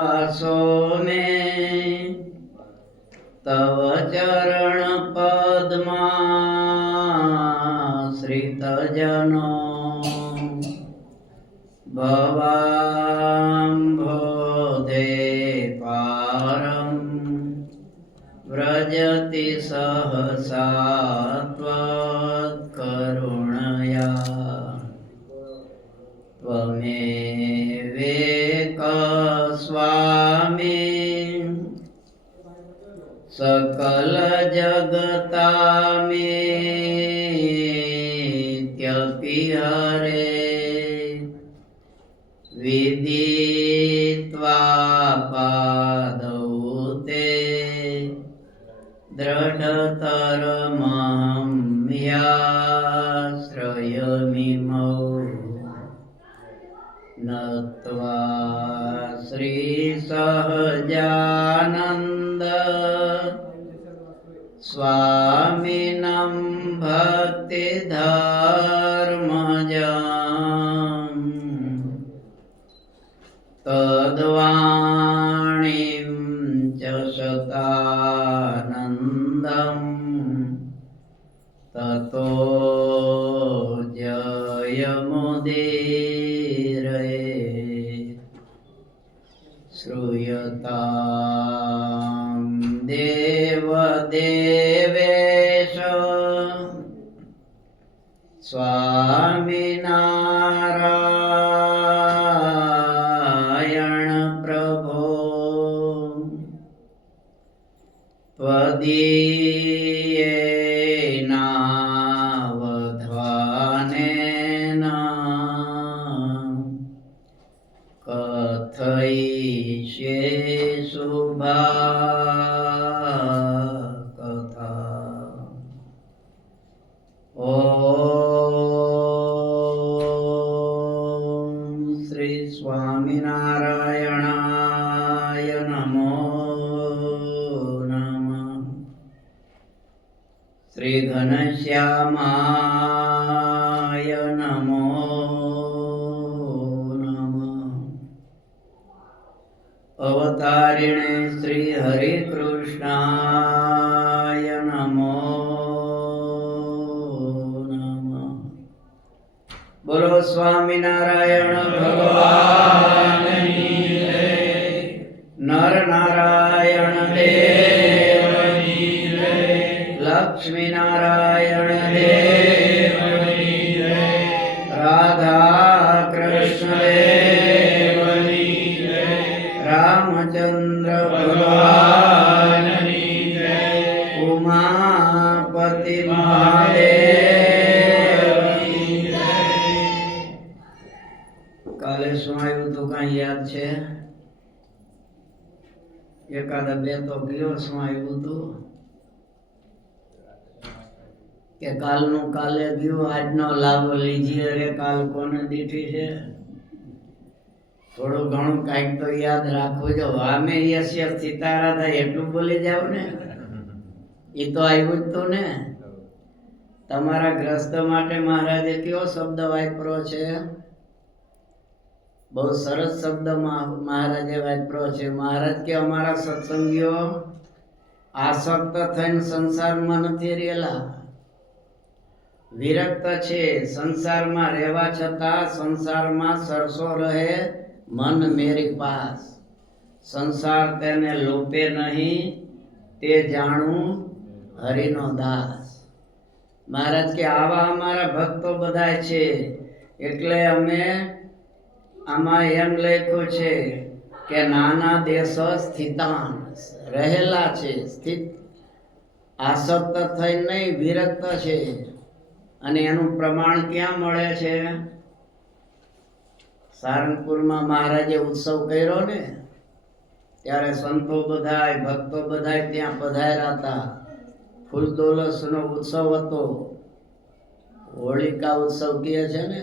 आसो में तव चरण पद्माश्रित जनो भवाम्भोधे पारं व्रजति सहसा त्वत्करुणया त्वमेवेक स्वामी सकल जगतामेत्यपि हरे विदित्वा पादौ ते दृढतरमहं ह्याश्रयमिमौ नत्वा श्रीसहजानन्द स्वामिनं भक्तिधर्मजं तद्वाणीं च शतानन्दं ततो जयमुदीरये श्रूयतां देवदेवेश स्वामिनारायण प्रभो त्वदीयेनावधानेन कथयिष्ये शुभा कथा। ओम श्री स्वामिनारायणाय नमो नमः। श्री घनश्यामाय नमो अवतारिणे श्री हरे कृष्णाय नमो नमः। बोलो स्वामीनारायण भगवान की जय। नर नारायण देव की जय। लक्ष्मी नारायण देव की जय। राधा कृष्ण देव की जय। रामचंद्र भगवान की जय। उमापति महादेव की जय। काले सुनाયું તો કાંઈ યાદ છે? એકાદા બે તો ગયો સુનાયું હતું કે કાલનું કાલે ગયું, આજનો લાભ લીજીએ રે કાલ કોને દીઠી છે. થોડું ઘણું કાંઈક તો યાદ રાખવું જો. વામે યસ્ય સિતારા થાય એટલું બોલી જાવ ને, એ તો આવ્યું જ તો ને. તમારા ગ્રસ્ત માટે મહારાજે કયો શબ્દ વાપરો છે? બહુ સરસ શબ્દ મહારાજે વાપરો છે. મહારાજ કે અમારા સત્સંગીઓ આસક્ત થઈને સંસારમાં નથી રહેલા, વિરક્ત છે. સંસારમાં રહેવા છતાં સંસારમાં સરસો રહે મન મેરી પાસ. સંસાર તેને લોપે નહીં, તે જાણું હરિનો દાસ. મહારાજ કે આવા અમારા ભક્તો બધા છે. એટલે અમે આમાં એમ લખ્યું છે કે નાના દેશ સ્થિતાન રહેલા છે, સ્થિત આસક્ત થઈ નહીં, વિરક્ત છે. અને એનું પ્રમાણ ક્યાં મળે છે? સારંગપુરમાં મહારાજે ઉત્સવ કર્યો ને, ત્યારે સંતો બધાય ભક્તો બધાય ત્યાં પધાર્યા હતા. ફૂલદોલસનો ઉત્સવ હતો. હોળિકા ઉત્સવ કહે છે ને,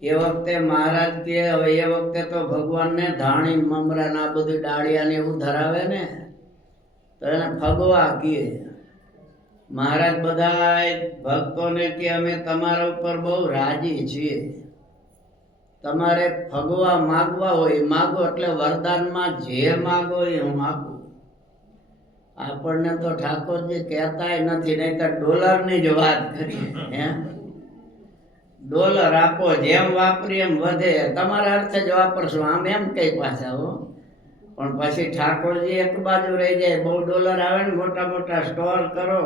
એ વખતે મહારાજ કે હવે એ વખતે તો ભગવાનને ધાણી મમરા ના બધું ડાળિયા ને એવું ધરાવે ને, તો એને ફગવા કહે. મહારાજ બધા ભક્તોને કે અમે તમારા ઉપર બહુ રાજી છીએ. તમારે ભગવા માગવા હોય માગો, એટલે વરદાનમાં જે માગો એ હું આપું. આપણને તો ઠાકોરજી કહેતાય નથી, નહીં તો ડોલરની જ વાત કરીએ. હે, ડોલર આપો, જેમ વાપરી એમ વધે, તમારા અર્થે જ વાપરશો, આમ એમ કઈ પાછા હો. પણ પછી ઠાકોરજી એક બાજુ રહી જાય. બહુ ડોલર આવે ને, મોટા મોટા સ્ટોર કરો,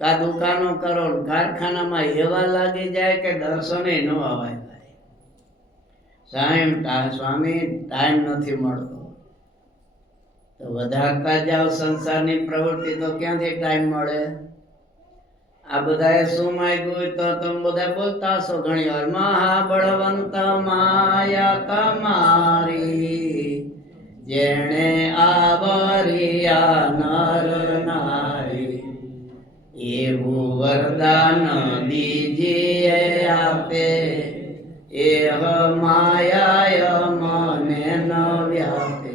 કા દુકાનો કરો, કારખાનામાં એવા લાગી જાય કે દર્શને ન અવાય. સાહેબ સ્વામી ટાઈમ નથી મળતો. તો વધારતા જાઓ સંસારની પ્રવૃત્તિ, તો ક્યાંથી ટાઈમ મળે? આ બધાએ શું માંગ્યું હોય તો તમે બધા બોલતા હશો ઘણી વાર, મહાબળવંત માયા તમારી, જેણે આવરિયા નર નારી, એવું વરદાન દીજીએ આપે, એહ માયા મને ન વ્યાપે.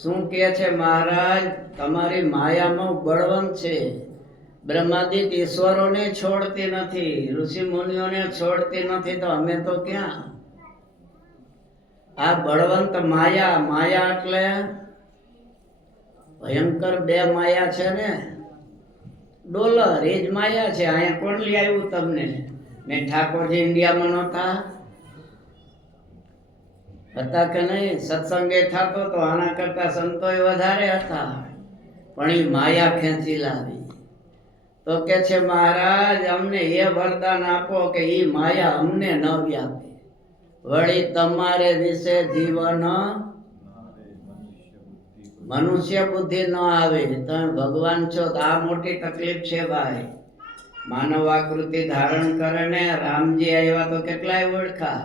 શું કહે છે મહારાજ? તમારી માયામાં બળવંત છે. બ્રહ્માદિક ઈશ્વરોને છોડતી નથી, ઋષિ મુનિઓને છોડતી નથી, તો અમે તો ક્યાં? આ બળવંત માયા, માયા એટલે ભયંકર બે માયા છે ને. ડોલર એ જ માયા છે. અહીંયા કોણ લઈ આવ્યું તમને? ને ઠાકોરજી ઇન્ડિયામાં નહોતા? હતા કે નહીં? સત્સંગે થતો તો આના કરતા સંતોય વધારે હતા, પણ એ માયા ખેંચી લાવી. તો કે છે મહારાજ, અમને એ વરદાન આપો કે એ માયા અમને ન વ્યાપે, વળી તમારે વિશે જીવન મનુષ્ય બુદ્ધિ ન આવે. તમે ભગવાન છો તો આ મોટી તકલીફ છે ભાઈ. માનવ આકૃતિ ધારણ કરે ને. રામજી આવ્યા તો કેટલાય ઓળખા.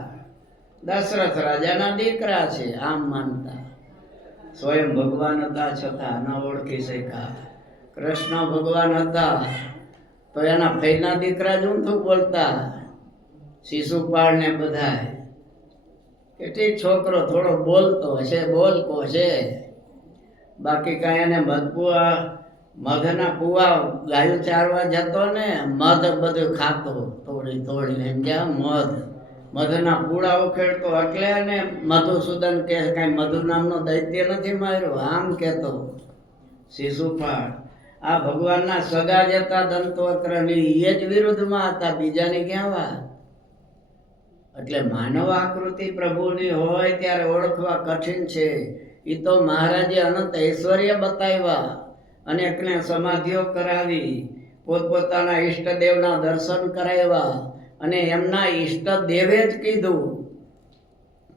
દશરથ રાજાના દીકરા છે આમ માનતા, સ્વયં ભગવાન હતા છતાં ન ઓળખી શક્યા. કૃષ્ણ ભગવાન હતા તો એના ફઈના દીકરા જ ઊંધું બોલતા, શિશુપાળ ને બધાય. કે ઠીક છોકરો થોડો બોલતો હશે, બોલકો છે, બાકી કાંઈ એને મધના પુઆ ગાયું ચારવા જતો ને, મધ બધું ખાતો તોડી તોડીને, જ્યાં મધના પૂળા ઉખેડતો. એટલે ને મધુસૂદન કે કઈ મધુ નામનો દૈત્ય નથી માર્યો, આમ કેતો શિશુપાળ. આ ભગવાનના સગા જતા દંતવક્રની એ જ વિરુદ્ધમાં હતા, બીજાની ક્યાં વાત? એટલે માનવ આકૃતિ પ્રભુની હોય ત્યારે ઓળખવા કઠિન છે. એ તો મહારાજે અનંત ઐશ્વર્ય બતાવ્યા, અનેકને સમાધિઓ કરાવી, પોતપોતાના ઈષ્ટદેવના દર્શન કરાવ્યા, અને એમના ઈષ્ટદેવે જ કીધું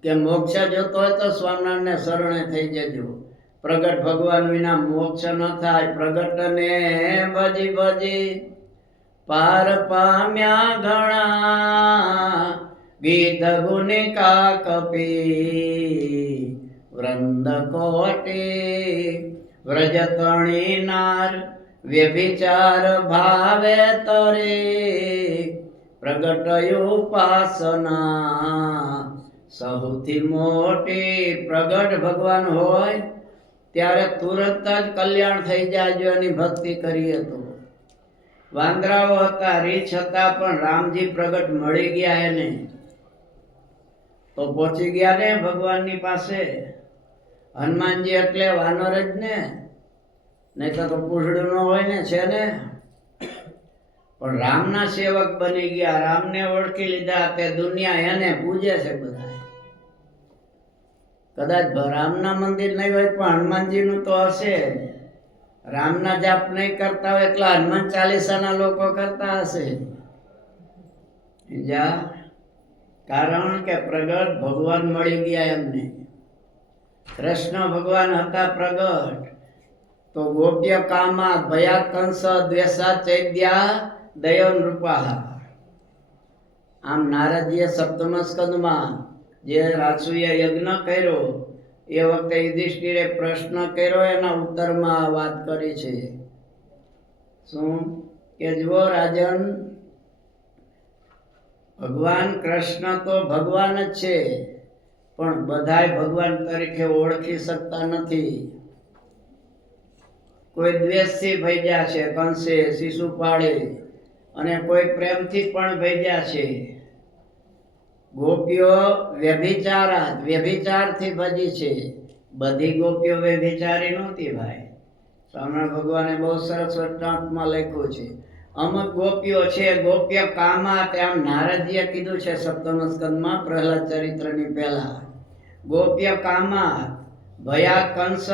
કે મોક્ષ જોતો હોય તો સ્વામિનારાયણને શરણે થઈ જજો. પ્રગટ ભગવાન વિના મોક્ષ ન થાય. પ્રગટને ભજી ભજી પાર પામ્યા ઘણા, ગીત ગુનિકા કપી વૃંદ કોટી, વ્રજતણી નાર વ્યભિચાર ભાવે તરે, પ્રગટ ઉપાસના સૌથી મોટી. પ્રગટ ભગવાન હોય ત્યારે તુરંત જ કલ્યાણ થઈ જાય જો એની ભક્તિ કરીએ તો. વાંદરાઓ હતા, રીછ હતા, પણ રામજી પ્રગટ મળી ગયા એને તો પહોંચી ગયા ને ભગવાનની પાસે. હનુમાનજી એટલે વાનર જ ને, નહીં તો પૂછડું ન હોય ને, છે ને. પણ રામના સેવક બની ગયા, રામને ઓળખી લીધા. તે દુનિયા એને પૂજે છે બધા. કદાચ રામના મંદિર નહીં હોય પણ હનુમાનજીનું તો હશે. રામના જાપ નહીં કરતા હોય એટલા હનુમાન ચાલીસાના લોકો કરતા હશે. કારણ કે પ્રગટ ભગવાન મળી ગયા એમને. કૃષ્ણ ભગવાન હતા પ્રગટ તો ગોપ્ય કામા ભયા કંસ દ્વેષા ચૈદ્યા દયો નૃપા. આમ નારદજીએ સપ્તમ સ્કંદમાં જે રાજસૂય યજ્ઞ કર્યો એ વખતે યુધિષ્ઠિરે પ્રશ્ન કર્યો, એના ઉત્તરમાં વાત કરી છે. શું કે જુઓ રાજન, ભગવાન કૃષ્ણ તો ભગવાન જ છે, પણ બધાય ભગવાન તરીકે ઓળખી શકતા નથી. કોઈ દ્વેષથી ભેજ્યા છે કંસે, શિશુપાળે, અને કોઈ પ્રેમથી પણ ભેજ્યા છે. ગોપીઓ વ્યભિચારથી ભજી છે. બધી ગોપીઓ વ્યભિચારી નહોતી ભાઈ. સ્વામિનારાયણ ભગવાને બહુ સરસ વચનામૃતમાં લખ્યું છે. અમુક ગોપીઓ છે ગોપ્ય કામા, આમ નારદજીએ કીધું છે સપ્તમ સ્કંદમાં પ્રહલાદ ચરિત્રની પહેલા. ગોપ્ય કામા ભયા કંસ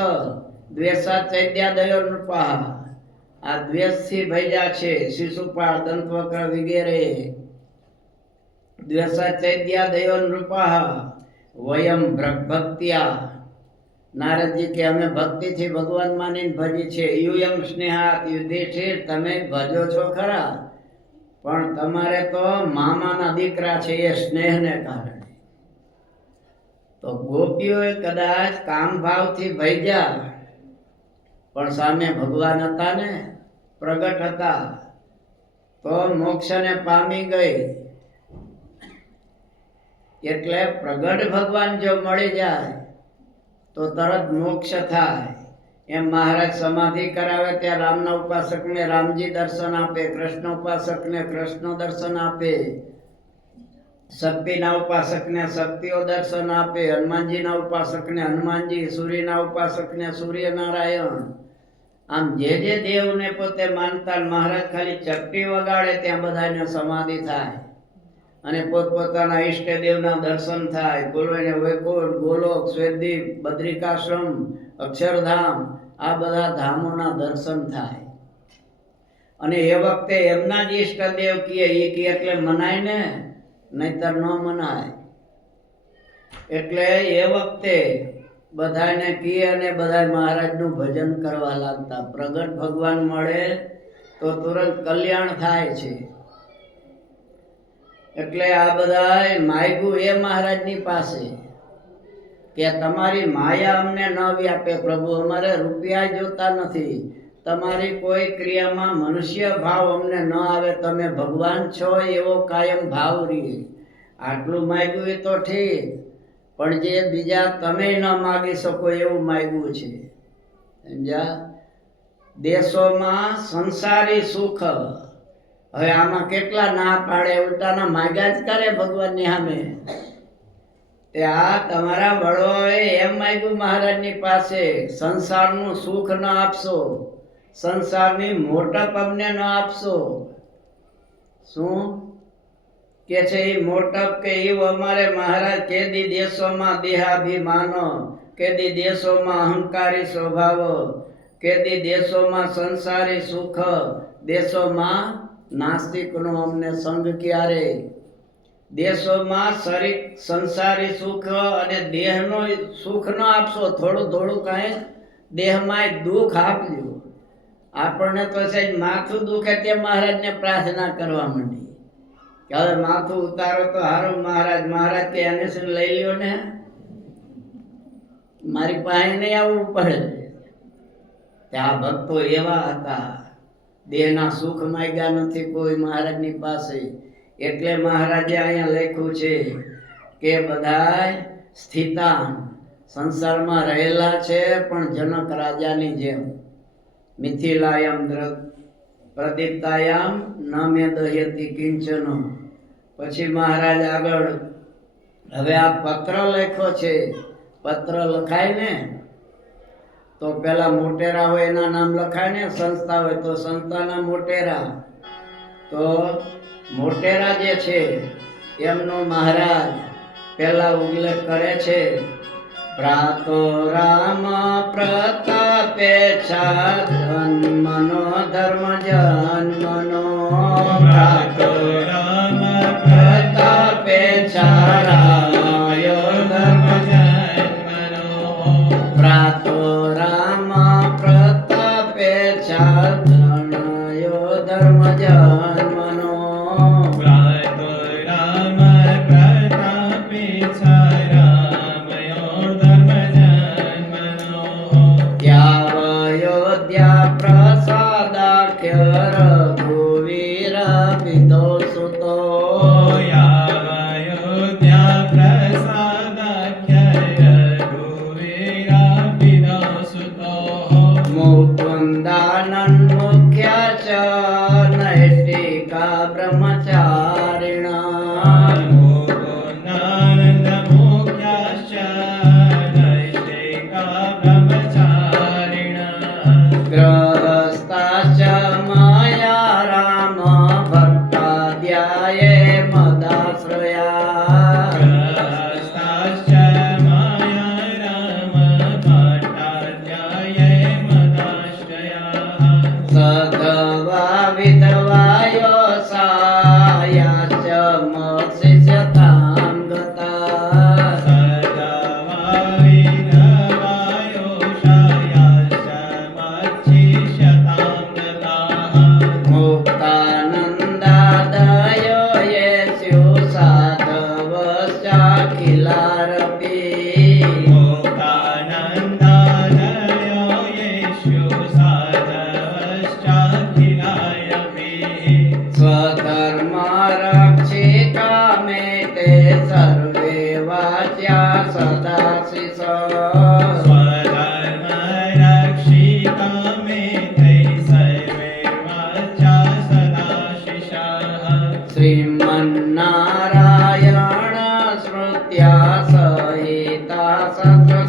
દ્વેષા ચૈત્યાદયો નૃપાહ. આ દ્વેષથી ભજ્યા છે. શિશુપાળ, દંતવક્ર વગેરે. દ્વેષા ચૈત્યાદયો નૃપાહ વયમ ભક્ત્યા. નારદજી કે અમે ભક્તિથી ભગવાન માનીને ભજી છે. યુયમ સ્નેહાત યુધિષ્ઠિર, તમે ભજો છો ખરા, પણ તમારે તો મામાના દીકરા છે એ સ્નેહને કારણે. તો ગોપીઓએ કદાચ કામ ભાવથી ભજ્યા, પણ સામે ભગવાન હતા ને, પ્રગટ હતા, તો મોક્ષને પામી ગઈ. એટલે પ્રગટ ભગવાન જો મળી જાય તો તરત મોક્ષ થાય. એમ મહારાજ સમાધિ કરાવે ત્યાં રામના ઉપાસકને રામજી દર્શન આપે, કૃષ્ણ ઉપાસકને કૃષ્ણ દર્શન આપે, શક્તિના ઉપાસકને શક્તિઓ દર્શન આપે, હનુમાનજીના ઉપાસકને હનુમાનજી, સૂર્યના ઉપાસકને સૂર્યનારાયણ. આમ જે દેવને પોતે માનતા મહારાજ ખાલી ચપટી વગાડે ત્યાં બધાને સમાધિ થાય અને પોતપોતાના ઈષ્ટદેવના દર્શન થાય. વૈકુંઠ, ગોલોક, શ્વેતદીપ, બદ્રિકાશ્રમ, અક્ષરધામ, આ બધા ધામોના દર્શન થાય. અને એ વખતે એમના જ ઈષ્ટદેવ કહે એટલે મનાય ને, નહીતર ન મનાય. એટલે એ વખતે બધાને કહે અને બધા મહારાજનું ભજન કરવા લાગતા. પ્રગટ ભગવાન મળે તો તુરંત કલ્યાણ થાય છે. એટલે આ બધા માગ્યું એ મહારાજની પાસે કે તમારી માયા અમને ન વ્યાપે પ્રભુ, અમારે રૂપિયા જોતા નથી, તમારી કોઈ ક્રિયામાં મનુષ્ય ભાવ અમને ન આવે, તમે ભગવાન છો એવો કાયમ ભાવ રહે. આટલું માગ્યું એ તો ઠીક, પણ જે બીજા તમે ન માગી શકો એવું માગ્યું છે. સમજ્યા? દેશોમાં સંસારી સુખ. હવે આમાં કેટલા ના પાડે, ઉલટાના માગ્યા જ કરે ભગવાનની સામે. તે આ તમારા વડોએ એમ માગ્યું મહારાજની પાસે, સંસારનું સુખ ન આપશો, સંસારની મોટપ અમને ન આપશો. શું કે છે એ મોટપ કે એવું અમારે મહારાજ કેદી દેશોમાં દેહાભિમાનો, કેદી દેશોમાં અહંકારી સ્વભાવ, કેદી દેશોમાં સંસારી સુખ, દેશોમાં નાસ્તિકનો અમને સંગ ક્યારે. દેશોમાં શરીર સંસારી સુખ અને દેહનો સુખ ન આપશો, થોડું થોડું કાંઈ દેહમાં દુઃખ આપજો. આપણને તો સહેજ માથું દુખે તે મહારાજને પ્રાર્થના કરવા માંડી કે હવે માથું ઉતારો તો હારું મહારાજ. મહારાજ કે એને શું લઈ લ્યો ને, મારી પાસે નહીં આવવું પડે. ત્યાં ભક્તો એવા હતા, દેહના સુખ માંગ્યા નથી કોઈ મહારાજની પાસે. એટલે મહારાજે અહીંયા લખ્યું છે કે બધા સ્થિતાન સંસારમાં રહેલા છે, પણ જનક રાજાની જેમ. મિથિલાયામ પ્રદીપ્તાયામ ન મે દહ્યતિ કિંચન. પછી મહારાજ આગળ હવે આ પત્ર લખ્યો છે. પત્ર લખાય ને તો પેલા મોટેરા હોય એના નામ લખાય ને, સંસ્થા હોય તો સંસ્થાના મોટેરા. તો મોટેરા જે છે એમનો મહારાજ પેલા ઉલ્લેખ કરે છે. પ્રાતો રામ પ્રતાપે છા જન્મનો ધર્મ જન્મનો. પ્રાતો રામ પ્રતાપે છા રાયો ધર્મ જન્મનો. પ્રાતો રામ પ્રતાપે છા ધર્મયો ધર્મ જન્મનો. પ્રાતો રામ પ્રતાપે છા રામયો ધર્મ જન્મનો. ત્યાવયોધ્યા પ્રસાદાખ્ય રઘુવીર વિદો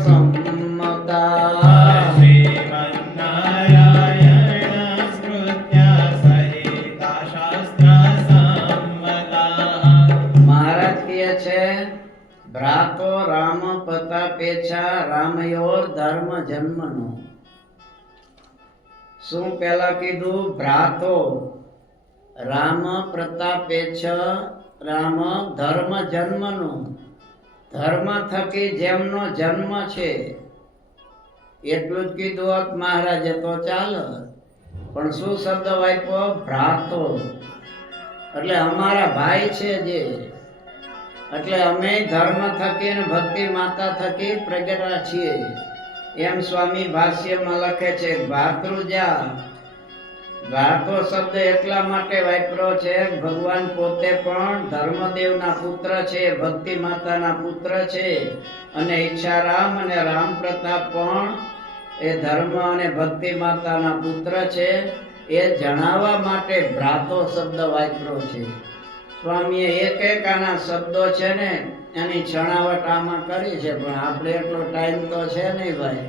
સંમતા શ્રીમન્નારાયણ સ્મૃત્ય સહિતા શાસ્ત્ર સંમતા. મહારાજ કહે છે ભ્રાતો રામ પ્રતાપેચ્છા રામયોર ધર્મ જન્મનો. શું પેલા કીધું? ભ્રાતો રામ પ્રતાપેચ્છ રામ ધર્મ જન્મનો. ધર્મ થકી જેમનો જન્મ છે એટલું જ કીધું હોત મહારાજે તો ચાલે, પણ શું શબ્દ વાપર્યો? ભ્રાતો. એટલે અમારા ભાઈ છે જે, એટલે અમે ધર્મ થકી અને ભક્તિ માતા થકી પ્રગટા છીએ. એમ સ્વામી ભાષ્યમાં લખે છે ભાતૃજા. ભ્રાતો શબ્દ એટલા માટે વાપર્યો છે ભગવાન પોતે પણ ધર્મદેવના પુત્ર છે, ભક્તિ માતાના પુત્ર છે, અને ઈચ્છારામ અને રામ પ્રતાપ પણ એ ધર્મ અને ભક્તિ માતાના પુત્ર છે. એ જણાવવા માટે ભ્રાતો શબ્દ વાપર્યો છે. સ્વામીએ એક એક આના શબ્દો છે ને એની છણાવટ આમાં કરી છે, પણ આપણે એટલો ટાઈમ તો છે નહીં ભાઈ,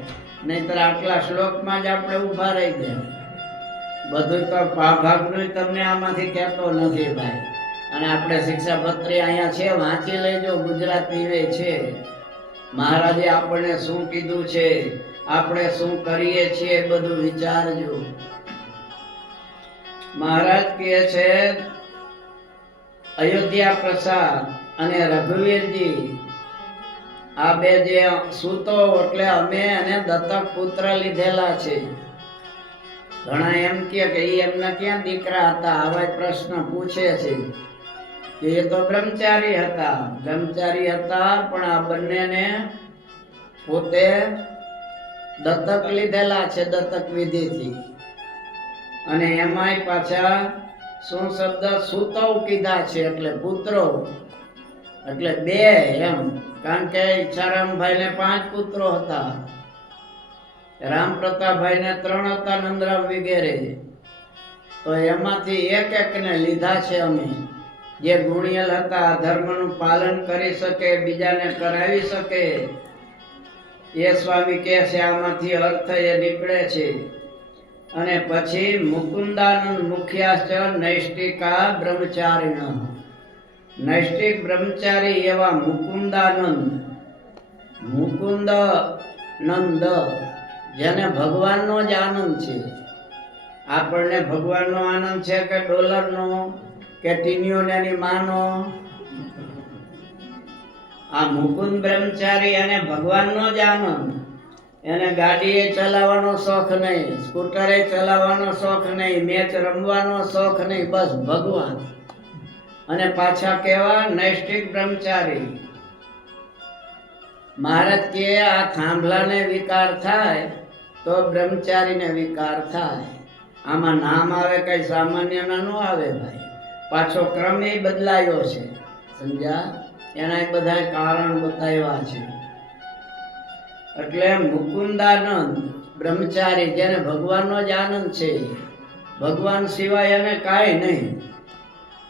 નહીતર આટલા શ્લોકમાં જ આપણે ઊભા રહી ગયા. બધું તો ભાગનું તમને આમાંથી કહેતો નથી ભાઈ. અને આપણે શિક્ષાપત્રી અહીંયા છે, વાંચી લેજો, ગુજરાતી છે. મહારાજે આપણને શું કીધું છે, આપણે શું કરીએ છીએ એ બધું વિચારજો. મહારાજ કહે છે અયોધ્યા પ્રસાદ અને રઘુવીરજી આ બે જે સૂતો એટલે અમે એને દત્તક પુત્ર લીધેલા છે. ઘણા એમ કે એ એમના ક્યાં દીકરા હતા, આવા પ્રશ્ન પૂછે છે. એ તો બ્રહ્મચારી હતા, બ્રહ્મચારી હતા, પણ આ બંનેને પોતે દત્તક લીધેલા છે, દત્તક વિધિથી. અને એમાંય પાછા શું શબ્દ? સૂતવ કીધા છે, એટલે પુત્રો, એટલે બે એમ. કારણ કે ઈચ્છારામભાઈ ને 5 પુત્રો હતા, રામ પ્રતાપભાઈ ને 3 હતા, નંદરામ વગેરે. તો એમાંથી એક એક ને લીધા છે અમે, જે ગુણિયલ હતા, ધર્મનું પાલન કરી શકે, બીજાને કરાવી શકે. એ સ્વામી કહે છે આમાંથી અર્થ એ નીકળે છે. અને પછી મુકુંદાનંદ મુખ્યાશ્ચ નૈષ્ટિકા બ્રહ્મચારીણ. નૈષ્ટિક બ્રહ્મચારી એવા મુકુંદાનંદ, મુકુંદ નંદ, જેને ભગવાનનો જ આનંદ છે. આપણને ભગવાનનો આનંદ છે કે ડોલરનો કે ટીનિયોની માનો? આ મુકુંદ બ્રહ્મચારી અને ભગવાનનો જ આનંદ. એને ગાડીએ ચલાવવાનો શોખ નહીં, સ્કૂટરે ચલાવવાનો શોખ નહીં, મેચ રમવાનો શોખ નહીં, બસ ભગવાન. અને પાછા કેવા? નૈષ્ટિક બ્રહ્મચારી. મહારાજ કે આ થાંભલાને વિકાર થાય તો બ્રહ્મચારીને વિકાર થાય. આમાં નામ આવે કઈ સામાન્ય ના ન આવે ભાઈ, પાછો ક્રમ એ બદલાયો છે, સમજ્યા? એના બધા કારણ બતાવ્યા છે. એટલે મુકુંદાનંદ બ્રહ્મચારી, જેને ભગવાનનો જ આનંદ છે, ભગવાન સિવાય એને કાંઈ નહીં,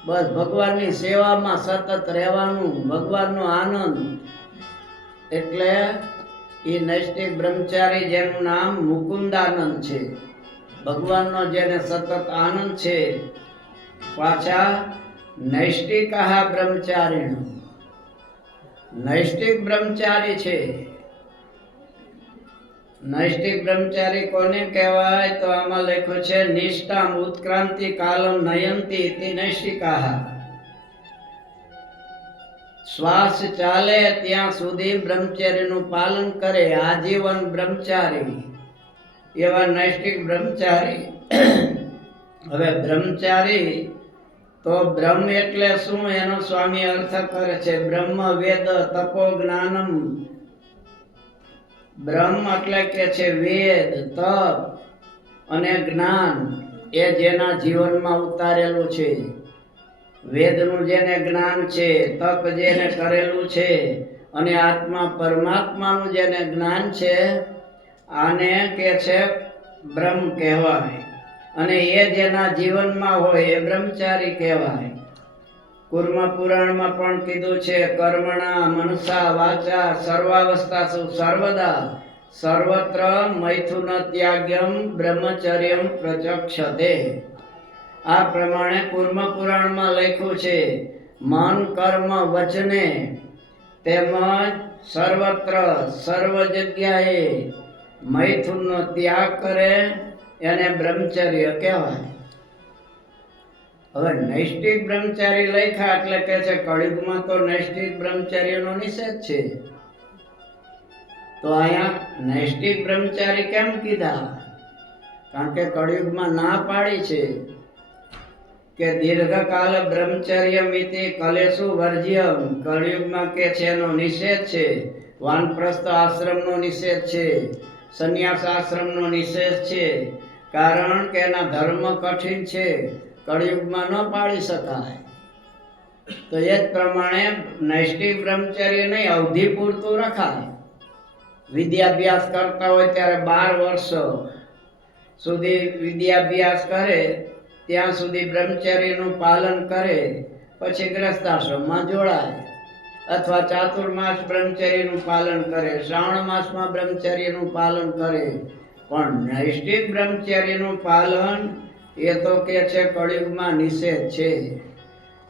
બસ ભગવાનની સેવામાં સતત રહેવાનું, ભગવાનનો આનંદ. એટલે એ નૈષ્ટિક બ્રહ્મચારી, જેનું નામ મુકુંદાનંદ છે, ભગવાનનો જેને સતત આનંદ છે. પાછા નૈષ્ટિક બ્રહ્મચારીણ, નૈષ્ટિક બ્રહ્મચારી છે. નૈષ્ટિક બ્રહ્મચારી કોને કહેવાય? તો આમાં લખ્યું છે નિષ્ઠામ ઉત્ક્રાંતિ કાલમ નયંતી ઇતિ નૈષ્ટિકાઃ. શ્વાસ ચાલે ત્યાં સુધી બ્રહ્મચર્યનું પાલન કરે, આજીવન બ્રહ્મચારી, એવા નૈષ્ટિક બ્રહ્મચારી. હવે બ્રહ્મચારી તો બ્રહ્મ એટલે શું એનો સ્વામી અર્થ કરે છે? બ્રહ્મ વેદ તપો જ્ઞાનમ. બ્રહ્મ એટલે કે છે વેદ, તપ અને જ્ઞાન, એ જેના જીવનમાં ઉતારેલું છે. વેદનું જેને જ્ઞાન છે, તપ જેને કરેલું છે, અને આત્મા પરમાત્માનું જેને જ્ઞાન છે, આને કે છે બ્રહ્મ કહેવાય. અને એ જેના જીવનમાં હોય એ બ્રહ્મચારી કહેવાય. કુર્મ પુરાણમાં પણ કીધું છે, કર્મણા મનસા વાચા સર્વાવસ્થાસુ સર્વદા સર્વત્ર મૈથુન ત્યાગ્યમ બ્રહ્મચર્યમ પ્રચક્ષતે. આ પ્રમાણે કુર્મ પુરાણમાં લખ્યું છે, મન કર્મ વચને તેમજ સર્વત્ર સર્વ જગ્યાએ મૈથુનનો ત્યાગ કરે એને બ્રહ્મચર્ય કહેવાય. હવે નૈષ્ઠિક બ્રહ્મચારી લખ્યા એટલે કે છે કળિયુગમાં તો નૈષ્ઠિક બ્રહ્મચર્યનો નિષેધ છે. તો અહીંયા નૈષ્ઠિક બ્રહ્મચારી કેમ કીધા? કારણ કે કળિયુગમાં ના પાડી છે કે દીર્ઘકાલ બ્રહ્મચર્ય મિતિ કલેશુ વર્જ્યમ. કળિયુગમાં કે છે એનો નિષેધ છે. વાનપ્રસ્થ આશ્રમનો નિષેધ છે, સંન્યાસ આશ્રમનો નિષેધ છે. કારણ કે એના ધર્મ કઠિન છે, કળિયુગમાં ન પાડી શકાય. તો એ જ પ્રમાણે નૈષ્ઠિક બ્રહ્મચર્ય નહીં, અવધિ પૂરતું રખાય. વિદ્યાભ્યાસ કરતા હોય ત્યારે 12 વર્ષ સુધી વિદ્યાભ્યાસ કરે, ત્યાં સુધી બ્રહ્મચર્યનું પાલન કરે, પછી ગ્રસ્તાશ્રમમાં જોડાય. અથવા ચાતુર્માસ બ્રહ્મચર્યનું પાલન કરે, શ્રાવણ માસમાં બ્રહ્મચર્યનું પાલન કરે. પણ નૈષ્ઠિક બ્રહ્મચર્યનું પાલન એ તો કે છે કળિયુગમાં નિષેધ છે.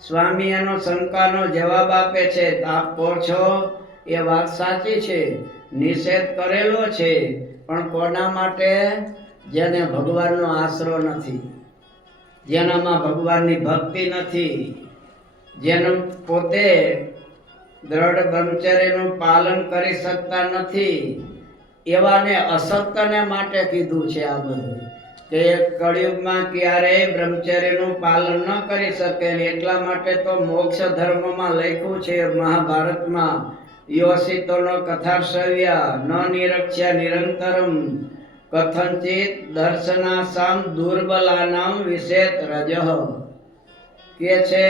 સ્વામી એનો શંકાનો જવાબ આપે છે, આપ કહો છો એ વાત સાચી છે, નિષેધ કરેલો છે, પણ કોના માટે? જેને ભગવાનનો આશરો નથી, જેનામાં ભગવાનની ભક્તિ નથી, જેનું પોતે દ્રઢ બ્રહ્મચર્યનું પાલન કરી શકતા નથી, એવાને અશક્તને માટે કીધું છે આ બધું. કે કળિયુગમાં ક્યારેય બ્રહ્મચર્યનું પાલન ન કરી શકે, એટલા માટે તો મોક્ષ ધર્મમાં લખ્યું છે મહાભારતમાં, યોષિતોનો કથાશ્રવ્ય ન નિરક્ષ્ય નિરંતરમ કથંચિત દર્શનાસામ દુર્બલાનામ વિશેત રજઃ. કે છે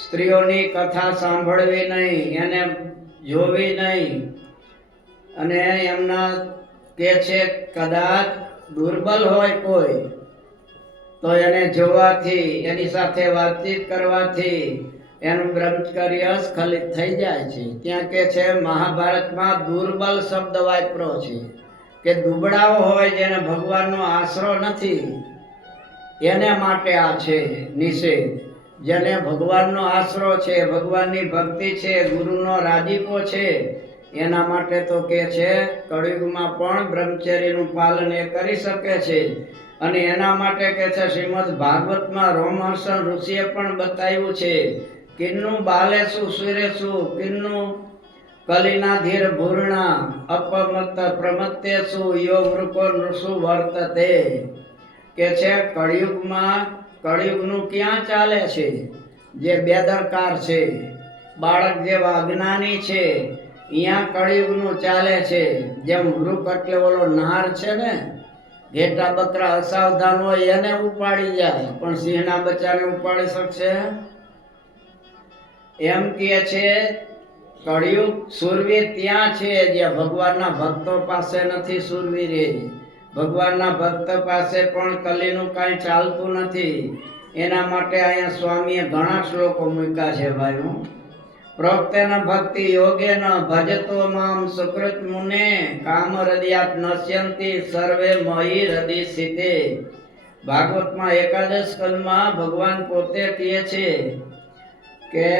સ્ત્રીઓની કથા સાંભળવી નહીં, એને જોવી નહીં, અને એમના કે છે કદાચ દુર્બલ હોય કોઈ તો એને જોવાથી, એની સાથે વાતચીત કરવાથી એનું બ્રહ્મચર્ય સ્ખલિત થઈ જાય છે. ત્યાં કે છે મહાભારતમાં દુર્બલ શબ્દ વાપરો છે કે દુબળાઓ હોય, જેને ભગવાનનો આશરો નથી, એને માટે આ છે નિષેધ. જેને ભગવાનનો આશરો છે, ભગવાનની ભક્તિ છે, ગુરુનો રાજીપો છે, એના માટે તો કે છે કળિયુગમાં પણ બ્રહ્મચર્યનું પાલન એ કરી શકે છે. અને એના માટે કે છે શ્રીમદ ભાગવતમાં રોમહર્ષણ ઋષિએ પણ બતાવ્યું છે, કિન્નું બાલેસુ સુરેસુ કિન્નું કલિનાધીર ભૂર્ણા અપમત્ત પ્રમત્યેસુ યો વૃકો નૃષુ વર્તતે. કે છે કળિયુગનું ક્યાં ચાલે છે? જે બેદરકાર છે, બાળક જેવા અજ્ઞાની છે, અહીંયા કળિયુગનું ચાલે છે. જેમ વૃક એટલે ઓલો નાર છે ને, ઘેટા બકરા અસાવધાન હોય એને ઉપાડી જાય, પણ સિંહના બચ્ચાને ઉપાડી શકશે? એમ કે છે કળિયુગ સુરવીર ત્યાં છે જ્યાં ભગવાનના ભક્તો પાસે નથી સુરવીર. ભગવાનના ભક્ત પાસે પણ કલીનું કાંઈ ચાલતું નથી. એના માટે અહીંયા સ્વામીએ ઘણા શ્લોકો મૂક્યા છે ભાઈઓ. પ્રોક્તેન ભક્તિ યોગેન ભજતો મામ સુકૃત મુને કામ હૃદયાત નશ્યંતિ સર્વે મહી હૃદય સ્થિતે. ભાગવતમાં એકાદશ સ્કંદમાં ભગવાન પોતે કહે છે કે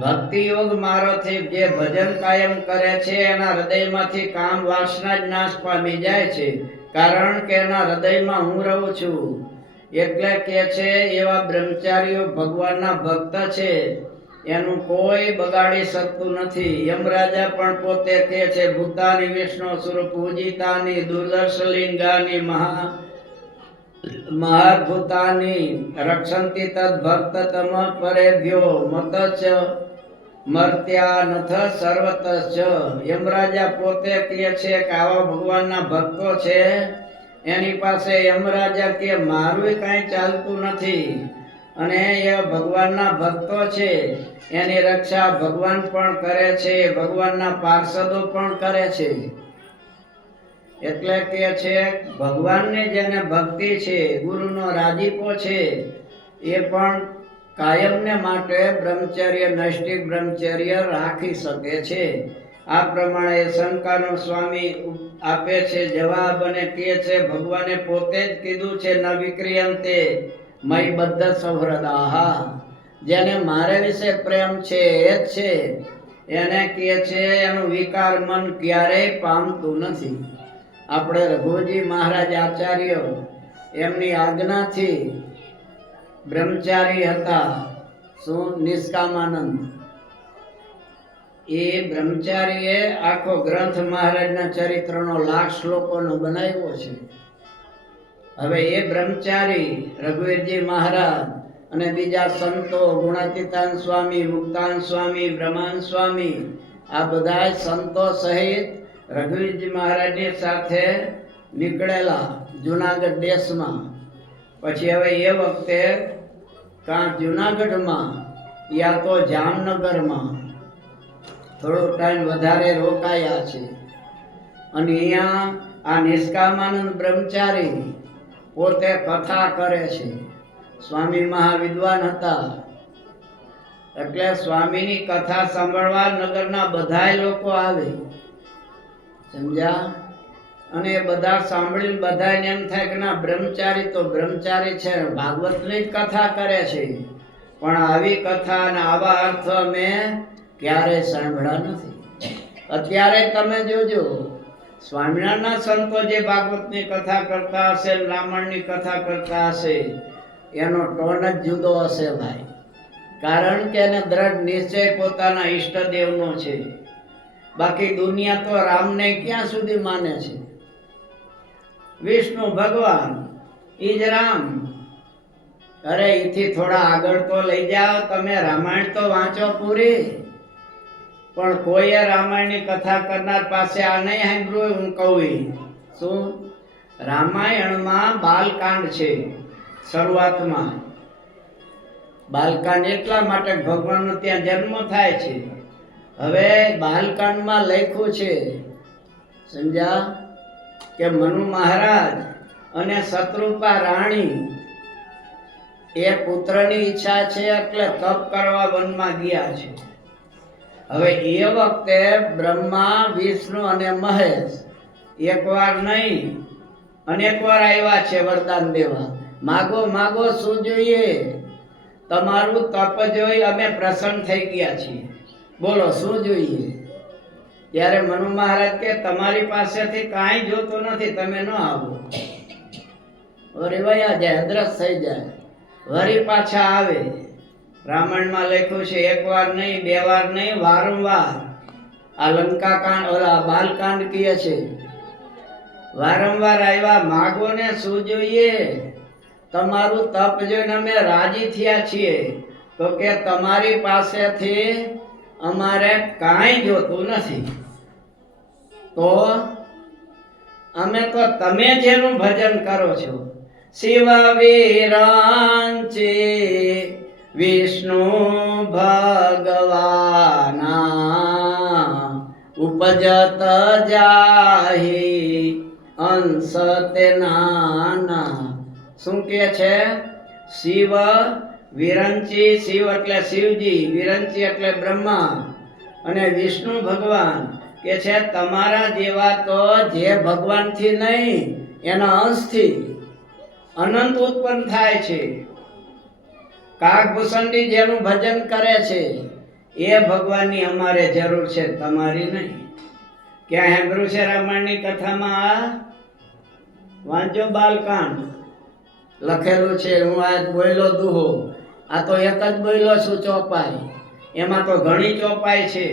ભક્તિ યોગ મારોથી જે ભજન કાયમ કરે છે એના હૃદયમાંથી કામ વાસના જ નાશ પામી જાય છે, કારણ કે એના હૃદયમાં હું રહું છું. એટલે કે છે એવા બ્રહ્મચારીઓ ભગવાનના ભક્ત છે, એનું કોઈ બગાડી શકતું નથી. યમરાજા પણ પોતે કહે છે ભૂતાની વિષ્ણુ સ્વરૂપ પૂજિતાની દુર્દર્શલિંગાની મહાભૂતાની રક્ષંતિ તદ ભક્તતમ પરેભ્યો મતચ મર્ત્યાનથ સર્વતશ્ચ. યમરાજા પોતે કહે છે કે આવા ભગવાનના ભક્તો છે, એની પાસે યમરાજા કે મારું કાંઈ ચાલતું નથી, અને એ ભગવાનના ભક્તો છે, એની રક્ષા ભગવાન પણ કરે છે, ભગવાનના પાર્ષદો પણ કરે છે. એટલે કે છે ભગવાનની જેને ભક્તિ છે, ગુરુનો રાજીપો છે, એ પણ કાયમને માટે બ્રહ્મચર્ય નૈષ્ઠિક બ્રહ્મચર્ય રાખી શકે છે. આ પ્રમાણે શંકાનો સ્વામી આપે છે જવાબ અને કહે છે ભગવાને પોતે જ કીધું છે ન વિક્રિયંતે મય બદ્ધ સૌહૃદાહ. જેને મારે વિશે પ્રેમ છે એ જ છે, એને કહે છે એનું વિકાર મન ક્યારેય પામતું નથી. આપણે રઘુજી મહારાજ આચાર્ય એમની આજ્ઞાથી બ્રહ્મચારી હતા. શું? નિષ્કામાનંદ. એ બ્રહ્મચારીએ આખો ગ્રંથ મહારાજના ચરિત્રનો લાખ શ્લોકોનો બનાવ્યો છે. હવે એ બ્રહ્મચારી રઘુવીરજી મહારાજ અને બીજા સંતો ગુણાતીતાન સ્વામી, મુક્તાન સ્વામી, બ્રહ્માન સ્વામી, આ બધા સંતો સહિત રઘુવીરજી મહારાજની સાથે નીકળેલા જુનાગઢ દેશમાં. પછી હવે એ વખતે કાં જુનાગઢમાં યા તો જામનગરમાં થોડો ટાઈમ વધારે રોકાયા છે. અને અહીંયા આ નિષ્કામાનંદ બ્રહ્મચારી પોતે કથા કરે છે. સ્વામી મહાવિદ્વાન હતા, એટલે સ્વામીની કથા સાંભળવા નગરના બધાય લોકો આવે. સમજ્યા? અને એ બધા સાંભળીને બધાને એમ થાય કે ના બ્રહ્મચારી તો બ્રહ્મચારી છે, ભાગવતની જ કથા કરે છે. પણ આવી કથા અને આવા અર્થ અમે ક્યારેય સાંભળ્યા નથી. અત્યારે તમે જોજો સ્વામિનારાયણના સંતો જે ભાગવતની કથા કરતા હશે, રામાયણની કથા કરતા હશે, એનો ટોન જ જુદો હશે ભાઈ. કારણ કે એને દ્રઢ નિશ્ચય પોતાના ઈષ્ટદેવનો છે. બાકી દુનિયા તો રામને ક્યાં સુધી માને છે? વિષ્ણુ ભગવાન ઈ જ રામ. અરે એથી થોડા આગળ તો લઈ જાઓ તમે. રામાયણ તો વાંચો પૂરી. પણ કોઈએ રામાયણની કથા કરનાર પાસે આ નહીં સાંભળ્યું. હું કહું શું? રામાયણમાં બાલકાંડ છે. શરૂઆતમાં બાલકાંડ એટલા માટે ભગવાનનો ત્યાં જન્મ થાય છે. હવે બાલકાંડમાં લખ્યું છે, સમજ્યા, કે મનુ મહારાજ અને શત્રુપા રાણી એ પુત્રની ઈચ્છા છે એટલે તપ કરવા વનમાં ગયા છે. હવે એ વખતે બ્રહ્મા, વિષ્ણુ અને મહેશ એકવાર નહીં અનેકવાર આવ્યા છે વરદાન દેવા. માગો માગો, શું જોઈએ? તમારું તપ જોઈ અમે પ્રસન્ન થઈ ગયા છીએ, બોલો શું જોઈએ? ત્યારે મનુ મહારાજ કે તમારી પાસેથી કાંઈ જોતું નથી, તમે ન આવો. વળી વયા જાય, અદ્રશ્ય થઈ જાય. વળી પાછા આવે. રામાયણમાં લખ્યું છે એક વાર નહીં, બે વાર નહીં, વારંવાર. આ લંકા કાંડ, ઓલા બાલકાંડ કહે છે વારંવાર આવ્યા. માગો ને શું જોઈએ? તમારું તપ જોઈને અમે રાજી થયા છીએ. તો કે તમારી પાસેથી અમારે કાંઈ જોતું નથી. તો અમે તો તમે જેનું ભજન કરો છો, શિવ વિરાંચે વિષ્ણુ ભગવાના ઉપજત જાહી અંશ તે નાના. શું કે છે? શિવ વિરંચી, શિવ એટલે શિવજી, વિરંચી એટલે બ્રહ્મા, અને વિષ્ણુ ભગવાન કે છે તમારા જેવા તો જે ભગવાનથી નહીં એના અંશથી અનંત ઉત્પન્ન થાય છે. કાગભૂષણજી જેનું ભજન કરે છે એ ભગવાનની અમારે જરૂર છે, તમારી નહીં. ક્યાં સાંભળ્યું છે રામાયણની કથામાં? આ વાંચો બાલકાંડ લખેલું છે. હું આ બોલ્યો દુહો, આ તો એક જ બોલ્યો છું ચોપાઈ. એમાં તો ઘણી ચોપાઈ છે.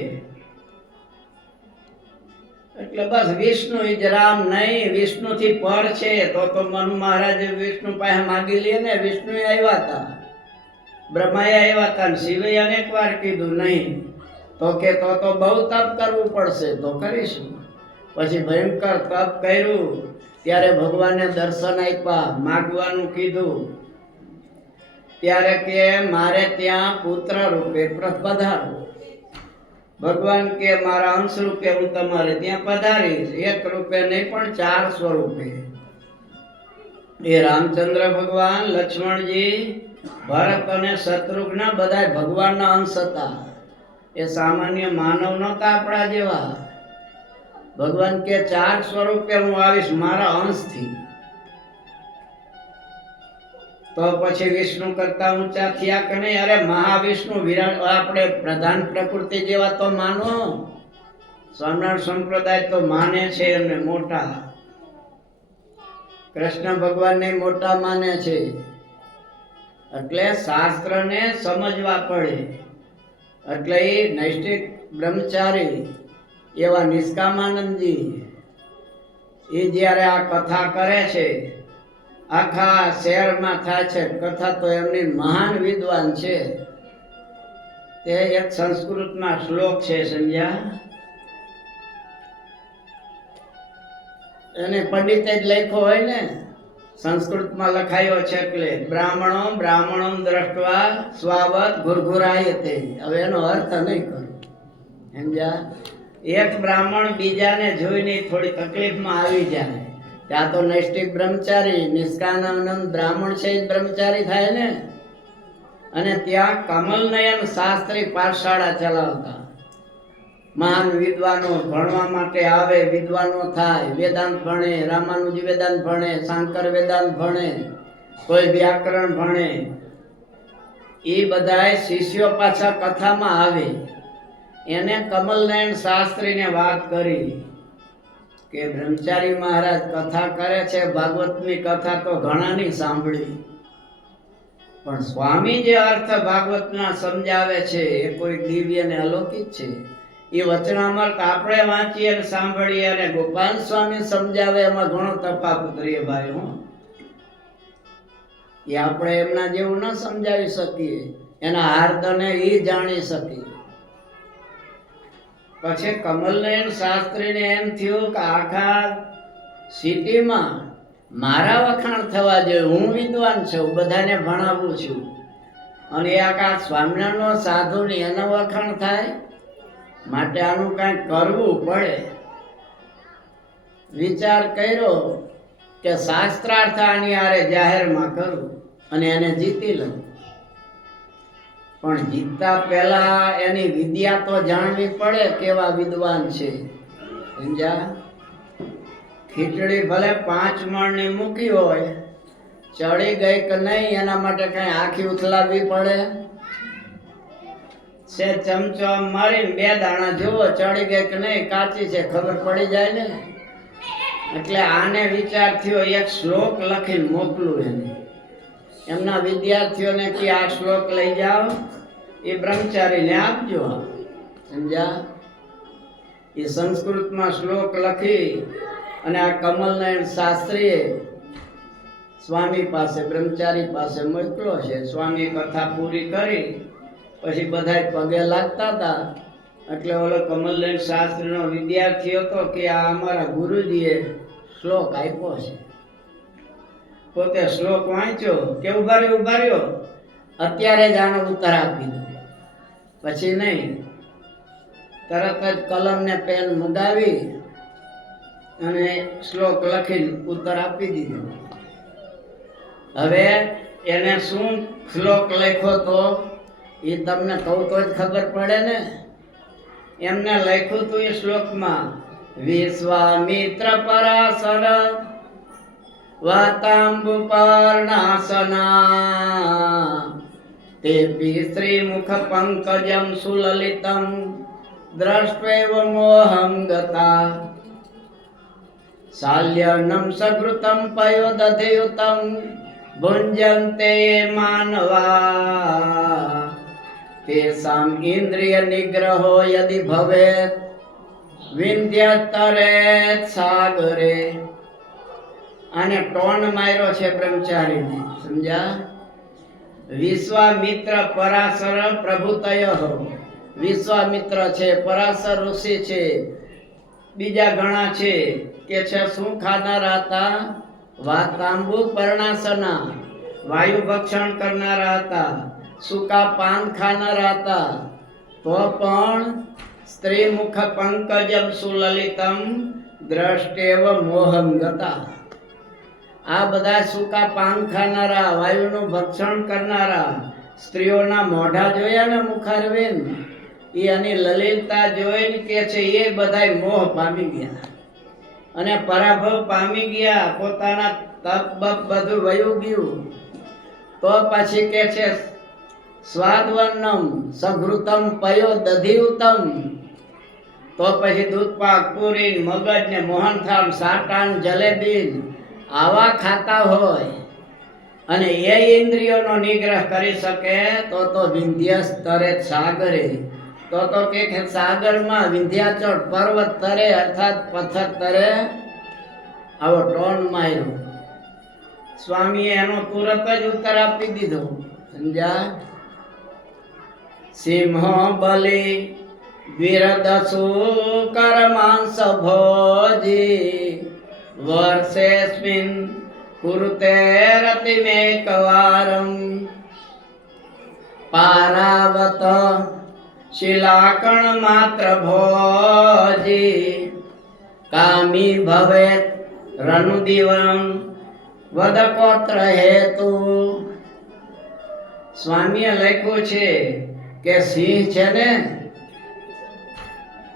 એટલે બસ વિષ્ણુ ઈ જ રામ નહીં, વિષ્ણુથી પર છે. તો મનુ મહારાજે વિષ્ણુ પાસે માગી લે ને. વિષ્ણુ આવ્યા હતા, બ્રહ્માએ આવ્યા હતા, ને શિવે અનેક વાર કીધું નહીં. તો કે તો બહુ તપ કરવું પડશે. તો કરીશું. પછી ભયંકર તપ કર્યું. ત્યારે ભગવાને દર્શન આપ્યા, માગવાનું કીધું. ત્યારે કે મારે ત્યાં પુત્ર રૂપે પધારો. ભગવાન કે મારા અંશ રૂપે હું તમારે ત્યાં પધારીશ. એક રૂપે નહીં પણ 4 સ્વરૂપે. એ રામચંદ્ર ભગવાન, લક્ષ્મણજી ભરત અને શત્રુઘ્ન બધાય ભગવાનના અંશ હતા. એ સામાન્ય માનવ નહોતા આપણા જેવા. ભગવાન કે 4 સ્વરૂપે હું આવીશ મારા અંશથી. તો પછી વિષ્ણુ કરતા ઊંચા થયા કે નહીં? અરે મહાવિષ્ણુ વિરાટ આપણે પ્રધાન પ્રકૃતિ જેવા તો માનો. સ્વામિનારાયણ સંપ્રદાય તો માને છે એમને મોટા. કૃષ્ણ ભગવાનને મોટા માને છે. એટલે શાસ્ત્રને સમજવા પડે. એટલે એ નૈષ્ઠિક બ્રહ્મચારી એવા નિષ્કામાનંદજી એ જ્યારે આ કથા કરે છે, આખા શહેરમાં થાય છે કથા, તો એમની મહાન વિદ્વાન છે. તે એક સંસ્કૃતમાં શ્લોક છે, સમજ્યા? એને પંડિતે જ લખ્યો હોય ને, સંસ્કૃતમાં લખાયો છે. એટલે બ્રાહ્મણો દ્રષ્ટવા સ્વાવત ઘુરઘુરાયતે. હવે એનો અર્થ નહીં કરું, સમજ્યા? એક બ્રાહ્મણ બીજાને જોઈને થોડી તકલીફમાં આવી જાય, ત્યાં તો નૈષ્ઠિક બ્રહ્મચારી નિષ્કામાનંદ બ્રાહ્મણ છે જ બ્રહ્મચારી થાય ને. અને ત્યાં કમલનયન શાસ્ત્રી પાઠશાળા ચલાવતા. મહાન વિદ્વાનો ભણવા માટે આવે, વિદ્વાનો થાય, વેદાંત ભણે, રામાનુજી વેદાંત ભણે, શાંકર વેદાંત ભણે, કોઈ વ્યાકરણ ભણે. એ બધાય શિષ્યો પાછા કથામાં આવે. એને કમલનયન શાસ્ત્રીને વાત કરી કે બ્રહ્મચારી મહારાજ કથા કરે છે, ભાગવતની કથા તો ઘણાની સાંભળી, પણ સ્વામી જે અર્થ ભાગવતના સમજાવે છે એ કોઈ દિવ્ય ને અલૌકિક છે. એ વચનામૃત આપણે વાંચીએ અને સાંભળીએ અને ગોપાલ સ્વામી સમજાવે એમાં ઘણો તફાવત રહે ભાઈ. હું એ આપણે એમના જેવું ન સમજાવી શકીએ, એના હાર્દને એ જાણી શકીએ. પછી કમલનયન શાસ્ત્રીને એમ થયું કે આખા સિટીમાં મારા વખાણ થવા જોઈએ, હું વિદ્વાન છું, બધાને ભણાવું છું, અને એ આખા સ્વામિનારાયણનો સાધુની એના વખાણ થાય, માટે આનું કંઈક કરવું પડે. વિચાર કર્યો કે શાસ્ત્રાર્થ આની હારે જાહેરમાં કરું અને એને જીતી લઉં. પણ જીતતા પહેલા એની વિદ્યા તો જાણવી પડે, કેવા વિદ્વાન છે, સમજ્યા? ખીચડી ભલે 5 મણની મૂકી હોય, ચડી ગઈ કે નહીં એના માટે કઈ આખી ઉથલાવવી પડે? છે ચમચો મારીને 2 દાણા જુઓ, ચડી ગઈ કે નહીં, કાચી છે, ખબર પડી જાય ને. એટલે આને વિચાર થયો એક શ્લોક લખીને મોકલું એને. એમના વિદ્યાર્થીઓને કે આ શ્લોક લઈ જાઓ, એ બ્રહ્મચારીને આપજો, સમજ્યા? એ સંસ્કૃતમાં શ્લોક લખી અને આ કમલનયન શાસ્ત્રીએ સ્વામી પાસે, બ્રહ્મચારી પાસે મોકલ્યો છે. સ્વામી કથા પૂરી કરી પછી બધા પગે લાગતા હતા. એટલે ઓલો કમલનયન શાસ્ત્રીનો વિદ્યાર્થી હતો કે આ અમારા ગુરુજીએ શ્લોક આપ્યો છે. પોતે શ્લોક વાંચ્યો કે ઉભા રહ્યો, અત્યારે જ આનો ઉત્તર આપી દો. પછી નહીં, તરત જ કલમ ને પેન મંગાવી અને શ્લોક લખીને ઉત્તર આપી દીધો. હવે એને શું શ્લોક લખ્યો તો એ તમને કહું તો જ ખબર પડે ને. એમને લખ્યું હતું એ શ્લોકમાં, વિશ્વામિત્ર પરાશર વાતાંબુપર્ણાસના તેપી શ્રીમુખ પંકજમ સુલલિતમ દ્રષ્ટ્વૈવ મોહં ગતા શાલ્યર્ણમ સઘૃતમ પયોદધિયુતમ ભુંજન્તે માનવા તેષાં ઇન્દ્રિય નિગ્રહો યદિ ભવેત વિંધ્યતરેત સાગરે. આને ટોન માર્યો છે બ્રહ્મચારીને, સમજ્યા? વિશ્વામિત્ર પરાશર પ્રભુતય. વિશ્વામિત્ર છે, પરાશર ઋષિ છે, બીજા ઘણા છે કે છે શું ખાનારા હતા? વાતાંબુ પર્ણાસના, વાયુ ભક્ષણ કરનારા હતા, સૂકા પાન ખાનારા હતા. તો પણ સ્ત્રી મુખ પંકજમ સુલલિતમ દ્રષ્ટેવ મોહં ગતા. આ બધા સૂકા પાન ખાનારા, વાયુનું ભક્ષણ કરનારા, સ્ત્રીઓના મોઢા જોયા ને મુખારવિંદ, એ આની લલિતતા જોઈને કે છે એ બધાય મોહ પામી ગયા અને પરાભવ પામી ગયા, પોતાના તપ બપ બધું વયું ગયું. તો પછી કે છે સ્વાદવર્ણમ સઘૃતમ પયો દધિયુતમ, તો પછી દૂધપાક, પૂરી, મગજ ને મોહનથાળ, સાટાન, જલેબી આવા ખાતા હોય અને એ ઇન્દ્રિયોનો નિગ્રહ કરી શકે તો વિંધ્ય સ્તરે સાગરે, તો કે સાગરમાં વિંધ્યાચળ પર્વત તરે અર્થાત પથ્થર તરે આવો ટોન માર્યો. સ્વામીએ એનો તુરત જ ઉત્તર આપી દીધો. સમજ્યા? સિંહો બલિ વિરદસુ કર્માંસ ભોજી વર્ષેસ્મિન કુરુતે રતિમેકવારમ પારાવત શિલાકણ માત્ર ભોજી કામી ભવેત રણુદીવમ વદકોત્ર હેતુ. સ્વામીએ લખ્યું છે કે સિંહ છે ને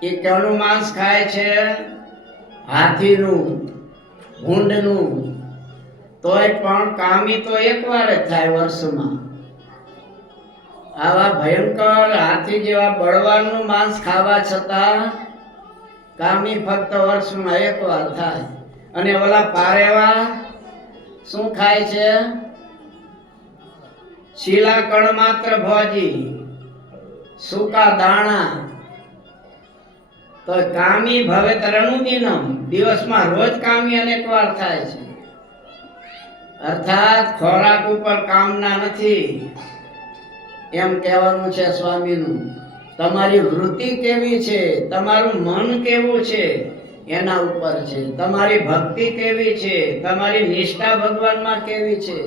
એ કેનું માંસ ખાય છે? હાથીનું, ભૂંડનું. તોય પણ કામી તો એકવાર જ થાય વર્ષમાં. આવા ભયંકર હાથી જેવા બળવાનનું માંસ ખાવા છતાં કામી ફક્ત વર્ષમાં એકવાર થાય. અને ઓલા પારેવા શું ખાય છે? શિલાકણ માત્ર ભોજી, સૂકા દાણા. તો કામી ભવે તરણુદિનમ, દિવસમાં રોજ કામી અનેક વાર થાય છે. અર્થાત ખોરાક ઉપર કામના નથી એમ કહેવાનું છે સ્વામીનું. તમારી વૃત્તિ કેવી છે, તમારું મન કેવું છે એના ઉપર છે. તમારી ભક્તિ કેવી છે, તમારી નિષ્ઠા ભગવાનમાં કેવી છે.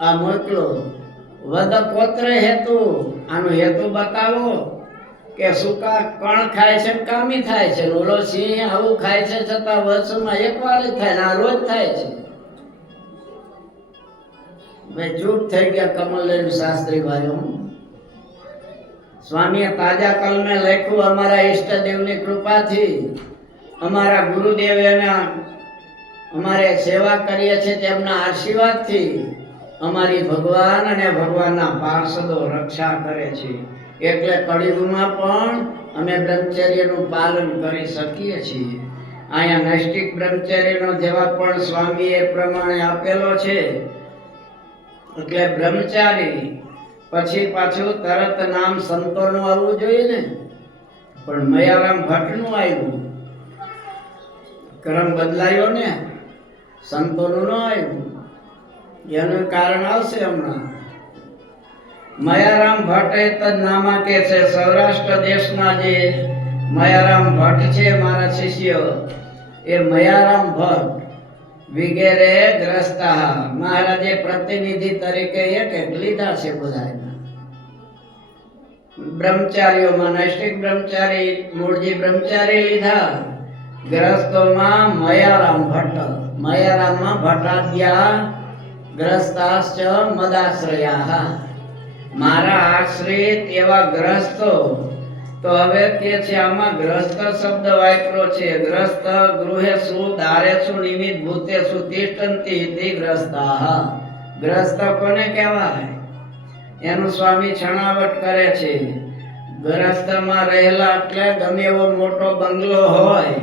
આ મોકલો વદ કોત્ર હેતુ, આનો હેતુ બતાવો કે સૂકા કણ ખાય છે કામી થાય છે, ઓલો સિંહ આવું ખાય છે છતાં વર્ષમાં એકવાર જ થાય ને આ રોજ થાય છે. મેં ચૂપ થઈ ગયા કમલદેવ શાસ્ત્રી ભાઈઓ. સ્વામીએ તાજા કલમે લખ્યું અમારા ઈષ્ટદેવની કૃપાથી, અમારા ગુરુદેવ એના અમારે સેવા કરીએ છીએ તેમના આશીર્વાદથી અમારી ભગવાન અને ભગવાનના પાર્ષદો રક્ષા કરે છે. એટલે કળિયુગમાં પણ અમે બ્રહ્મચર્યનું પાલન કરી શકીએ છીએ. અહીંયા નૈષ્ટિક બ્રહ્મચર્યનો જવાબ પણ સ્વામીએ પ્રમાણે આપેલો છે. એટલે બ્રહ્મચારી પછી પાછું તરત નામ સંતોનું આવવું જોઈએ ને, પણ મયારામ ભટ્ટનું આવ્યું. ક્રમ બદલાયો ને, સંતોનું ન આવ્યું. એનું કારણ આવશે હમણાં. મયારામ ભટ્ટ એ નામા કે છે સૌરાષ્ટ્ર દેશના જે મયારામ ભટ્ટ છે મારા શિષ્ય, એ મયારામ ભટ્ટ વિગેરે ગ્રસ્તા મહારાજે પ્રતિનિધિ તરીકે એક લીધા છે બધા. બ્રહ્મચારીઓમાં નૈષ્ટિક બ્રહ્મચારી મૂળજી બ્રહ્મચારી લીધા, ગ્રસ્તોમાં મયારામ ભટ્ટ, મયારામમાં ભટ્ટાદ્યા ગ્રસ્તાશ્ચ મદાશ્રયા, મારા આશ્રિત એવા ગ્રસ્તો. તો હવે કે છે આમાં ગ્રસ્ત શબ્દ વાપરો છે. ગ્રસ્ત ગૃહેષુ દારેષુ નિમિત્ત ભૂતેષુ તિષ્ઠન્તિ ઇતિ ગ્રસ્તાઃ. ગ્રસ્ત કોને કહેવાય એનું સ્વામી છણાવટ કરે છે. ગ્રસ્તમાં રહેલા એટલે ગમે એવો મોટો બંગલો હોય,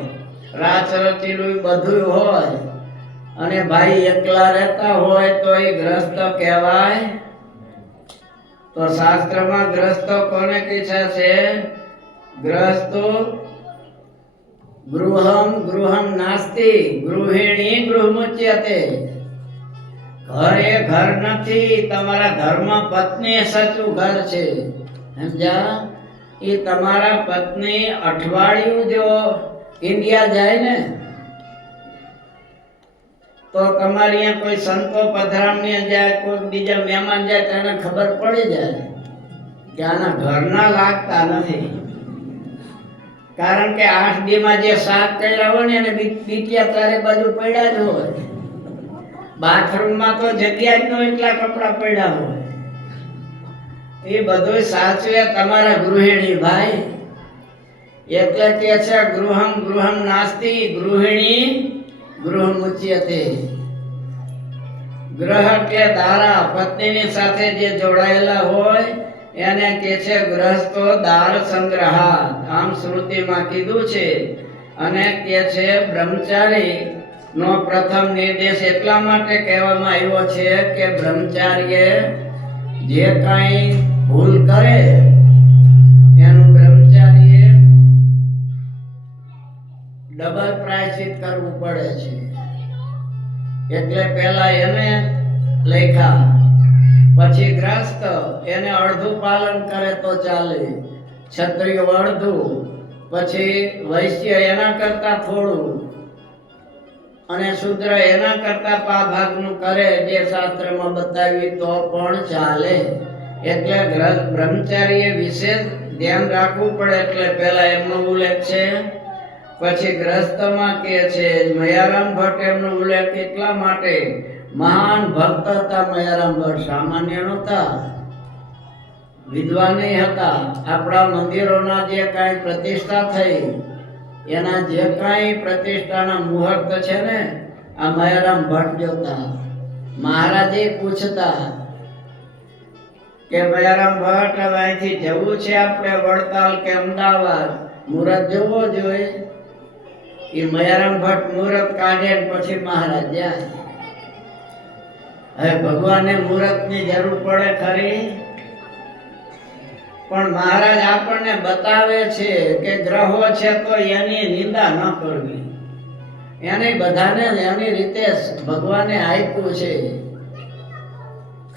રાચરચીલું બધું હોય અને ભાઈ એકલા રહેતા હોય તો એ ગ્રસ્ત કહેવાય. તો શાસ્ત્રમાં ગ્રસ્ત કોને કીધા છે? ગ્રસ્તો ગૃહમ ગૃહમ નાસ્તિ ગૃહિણી ગૃહમુચ્યતે. ઘર એ ઘર નથી, તમારા ઘરમાં પત્ની સાચું ઘર છે. સમજ્યા? એ તમારા પત્ની અઠવાડિયું જો ઇન્ડિયા જાય ને તો તમારે અહીંયા કોઈ સંતો પધરામણી જાય, કોઈ બીજા મહેમાન જાય તો એને ખબર પડી જાય કે આના ઘરના લાગતા નથી. કારણ કે 8 દીમાં જે શાક કર્યા હોય ને એને બીટિયા ચારે બાજુ પડ્યા જ હોય. બાથરૂમમાં તો જગ્યા જ ન હોય, એટલા કપડા પડ્યા હોય. એ બધું સાચવે તમારા ગૃહિણી ભાઈ. એટલે કે છે ગૃહમ ગૃહમ નાસ્તિ ગૃહિણી ગૃહમુચ્યતે. ગ્રહ એટલે દારા, પત્નીની સાથે જે જોડાયેલા હોય એને કે છે ગ્રહસ્થો દાર સંગ્રહા. આમ શ્રુતિમાં કીધું છે. અને કે છે બ્રહ્મચારી નો પ્રથમ નિર્દેશ એટલા માટે કહેવામાં આવ્યો છે કે બ્રહ્મચારીએ જે કાંઈ ભૂલ કરે એનું બ્રહ્મચારીએ ડબલ પ્રાયશ્ચિત કરવું પડે છે. એટલે પહેલા એને લેખા, પછી ગ્રસ્ત એને અડધું પાલન કરે તો ચાલે, ક્ષત્રિય અડધું, પછી વૈશ્ય એના કરતા થોડું, અને શૂદ્ર એના કરતા પા ભાગનું કરે જે શાસ્ત્રમાં બતાવ્યું તો પણ ચાલે. એટલે બ્રહ્મચારીએ વિશેષ ધ્યાન રાખવું પડે. એટલે પહેલા એમનો ઉલ્લેખ છે, પછી ગ્રસ્તમાં કે છે. મયારામ ભટ્ટ એમનો ઉલ્લેખ એટલા માટે, મહાન ભક્ત હતા મયારામ ભટ્ટ, સામાન્ય નહોતા, વિદ્વાન હતા. આપણા મંદિરોના જે કાંઈ પ્રતિષ્ઠા થઈ એના જે કાંઈ પ્રતિષ્ઠાના મુહૂર્ત છે ને આ મયારામ ભટ્ટ જોતા. મહારાજે પૂછતા કે મયારામ ભટ્ટ હવે અહીંથી જવું છે આપણે વડતાલ કે અમદાવાદ, મુહૂર્ત જોવો જોઈએ. એ મયારામ ભટ્ટ મુહૂર્ત કાઢે ને પછી મહારાજ જાય. હવે ભગવાનને મુહૂર્તની જરૂર પડે ખરી, પણ મહારાજ આપણને બતાવે છે કે ગ્રહો છે તો એની નિંદા ન કરવી. એને બધાને એની રીતે ભગવાને આપ્યું છે.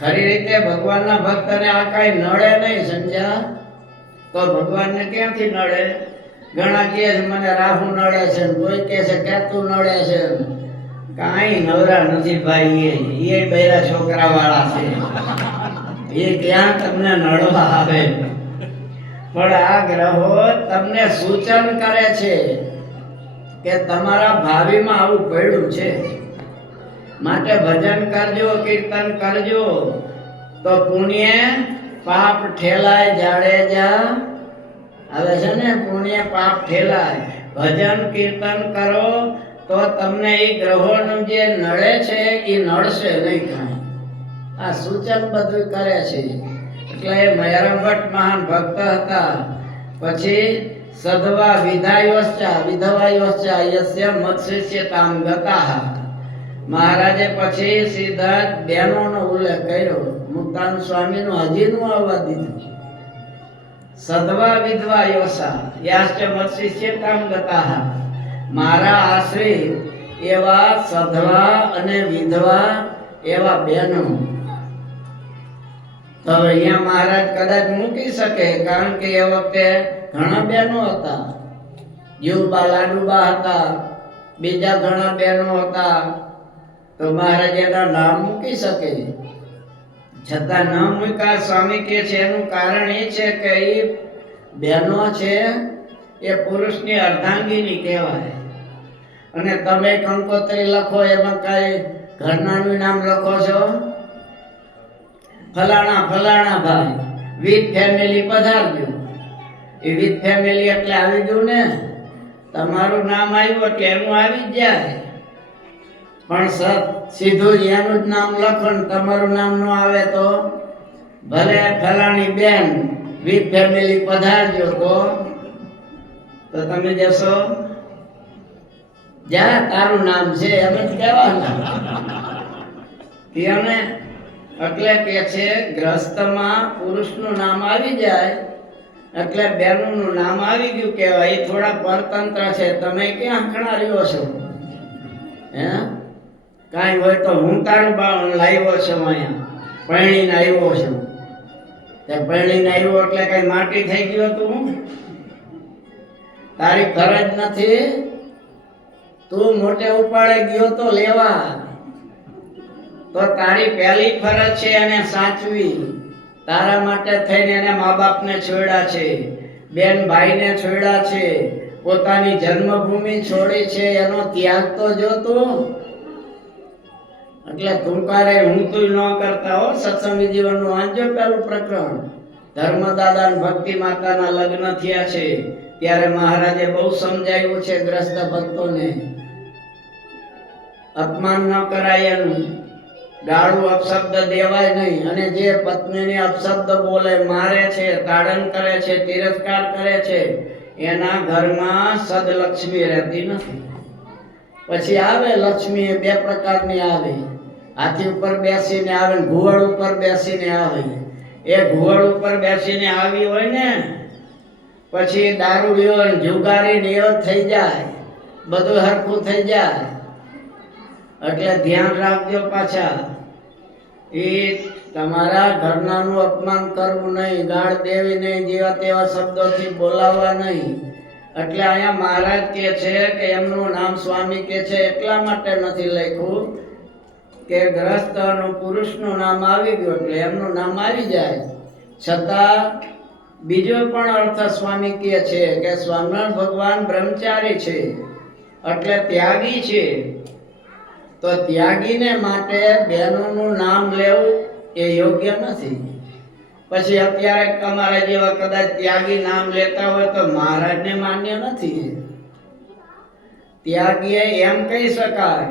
ખરી રીતે ભગવાનના ભક્તને આ કાંઈ નડે નહીં, સમજ્યા? તો ભગવાનને ક્યાંથી નડે? ઘણા કહે છે મને રાહુ નડે છે, કોઈ કહે છે કેતુ નડે છે. કાંઈ નવરા નથી ભાઈ, એ બૈરા છોકરા વાળા છે, એ ક્યાં તમને નડવા આવે. પણ આ ગ્રહો તમને સૂચન કરે છે કે તમારા ભાવિમાં આવું પડ્યું છે, માટે ભજન કરજો, કીર્તન કરજો તો પુણ્ય પાપ ઠેલાય. જાડેજા આવે છે ને, પુણ્ય પાપ ઠેલાય. ભજન કીર્તન કરો તો તમને એ ગ્રહોનું જે નડે છે એ નડશે નહીં કાંઈ. આ સૂચન બધું કરે છે. એટલે મયારામ ભટ્ટ મહાન ભક્ત હતા. પછી સદવા વિધાયોશ્ચા વિધવાયોશ્ચા યસ્ય મત્સ્યતામ ગતાઃ. મહારાજે પછી સીધા બહેનોનો ઉલ્લેખ કર્યો. મુક્તાન સ્વામીનું હજીનું આવવા દીધું. સદવા વિધવા યોસા યાશ્ચ મત્સ્યતામ ગતાઃ. મારા આશ્રિત એવા સધવા અને વિધવા એવા બહેનો. તો અહીંયા મહારાજ કદાચ મૂકી શકે, કારણ કે એ વખતે ઘણા બહેનો હતા. જીવબા લાડુબા હતા, બીજા ઘણા બહેનો હતા. તો મહારાજ એના નામ મૂકી શકે, છતાં ન મૂક્યા. સ્વામી કહે છે એનું કારણ એ છે કે એ બહેનો છે એ પુરુષની અર્ધાંગીની કહેવાય. અને તમે કંકોત્રી લખો એમાં કાંઈ ઘરનાનું નામ લખો છો, ફલાણા ફલાણા ભાઈ વિથ ફેમિલી પધારજો. એ વિથ ફેમિલી એટલે આવી ગયું ને, તમારું નામ આવ્યું એટલે એનું આવી જ જાય. પણ સીધું જ એનું જ નામ લખો ને તમારું નામ ન આવે તો ભલે ફલાણી બેન વિથ ફેમિલી પધારજો, તો તમે જશો? જા તારું નામ છે એમ જ કહેવાનું. એને એટલે કે છે ગ્રસ્તમાં પુરુષનું નામ આવી જાય એટલે બેનનું નામ આવી ગયું કહેવાય. એ થોડા પરતંત્ર છે. તમે ક્યાં આંખણા રહ્યો છો? હે કાંઈ હોય તો હું તારું લાવ્યો છું, અહીંયા પરણીને આવ્યો છું. તે પરણીને આવ્યો એટલે કઈ માટી થઈ ગયો તું? તારી ફરજ નથી. તું મોટે ઉપાડે ગયો તો લેવા, તો તારી પહેલી ફરજ છે એને સાચવી. તારા માટે થઈને એને મા બાપને છોડ્યા છે, બેન ભાઈને છોડ્યા છે, પોતાની જન્મભૂમિ છોડી છે એનો ત્યાગ તો જોતો. એટલે તુંકારે હું તું ન કરતા હો. સત્સંગી જીવનનું વાંચજો પેલું પ્રકરણ. ધર્મદાદા અને ભક્તિ માતાના લગ્ન થયા છે ત્યારે મહારાજે બહુ સમજાવ્યું છે ગ્રસ્ત ભક્તોને. અપમાન ન કરાય એનું, ગાળું અપશબ્દ દેવાય નહીં. અને જે પત્નીને અપશબ્દ બોલે, મારે છે, તાડન કરે છે, તિરસ્કાર કરે છે, એના ઘરમાં સદલક્ષ્મી રહેતી નથી. પછી આવે લક્ષ્મી, બે પ્રકારની આવે. હાથી ઉપર બેસીને આવે ને ઘુવડ ઉપર બેસીને આવે. એ ઘુવડ ઉપર બેસીને આવી હોય ને પછી દારૂડિયો ને જુગારી ને એવો થઈ જાય, બધું હરખું થઈ જાય. એટલે ધ્યાન રાખજો. પાછા એ તમારા ઘરનાનું અપમાન કરવું નહીં, ગાળ દેવી નહીં, જેવા તેવા શબ્દોથી બોલાવવા નહીં. એટલે અહીંયા મહારાજ કહે છે કે એમનું નામ સ્વામી કહે છે એટલા માટે નથી લખ્યું કે ગ્રસ્ત અને પુરુષનું નામ આવી ગયું એટલે એમનું નામ આવી જાય. છતાં બીજો પણ અર્થ સ્વામી કહે છે કે સ્વામિનારાયણ ભગવાન બ્રહ્મચારી છે એટલે ત્યાગી છે. તો ત્યાગીને માટે બહેનોનું નામ લેવું એ યોગ્ય નથી. પછી અત્યારે અમારા જેવા કદાચ ત્યાગી નામ લેતા હોય તો મહારાજને માન્ય નથી. ત્યાગીએ એમ કહી શકાય,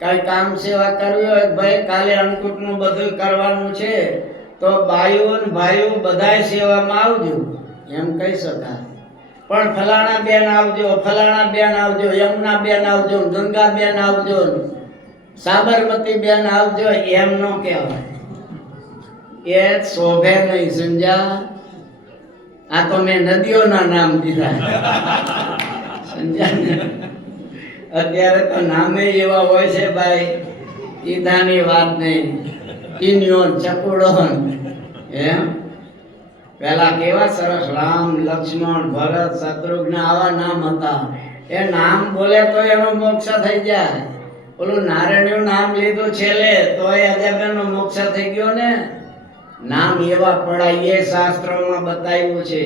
કઈ કામ સેવા કરવી હોય, ભાઈ કાલે અન્નકૂટનું બધું કરવાનું છે તો બાયું અને ભાઈઓ બધાય સેવામાં આવજો, એમ કહી શકાય. પણ ફલાણા બેન આવજો, ફલાણા બેન આવજો, યમુના બેન આવજો, ગંગા બેન આવજો, સાબરમતી બેન આવજો, એમ ન કહેવાય. એ શોભે નહીં. સમજ્યા? આ તો મેં નદીઓના નામ દીધા. સમજ્યા ને? અત્યારે તો નામે એવા હોય છે ભાઈ, કીધાની વાત નહીં. ટીનિયો, ચકુડો, એમ પેલા કેવા સરસ રામ, લક્ષ્મણ, ભરત, શત્રુઘ્ન આવા નામ હતા. એ નામ બોલે તો એનો મોક્ષ થઈ જાય. ઓલું નારાયણનું નામ લીધું છેલ્લે તો એ અજાબેનો મોક્ષ થઈ ગયો ને. નામ એવા પડાય એ શાસ્ત્રોમાં બતાવ્યું છે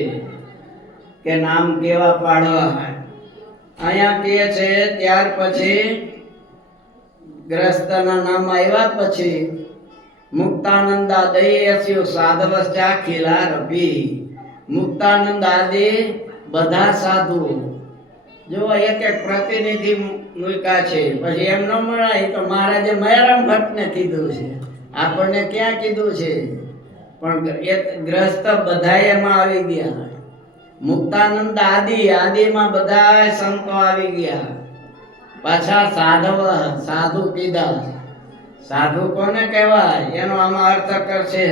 કે નામ કેવા પાડવા. અહીંયા કહે છે ત્યાર પછી ગ્રસ્તના નામ આવ્યા પછી મુક્તાનંદ દયસ્યુ સાધવશ્ચા ખીલા રભી. મુક્તાનંદ આદિ બધા સાધુ જો એક એક પ્રતિનિધિ મૂક્યા છે. પછી એમ ન મળાય તો મહારાજે મયારામ ભટ્ટને કીધું છે, આપણને ક્યાં કીધું છે. પણ એક ગ્રસ્ત બધા એમાં આવી ગયા. મુક્તાનંદ આદિમાં બધા સંતો આવી ગયા. પાછા સાધવ સાધુ કીધા. સાધુ કોને કહેવાય એનો આમાં અર્થ કરશે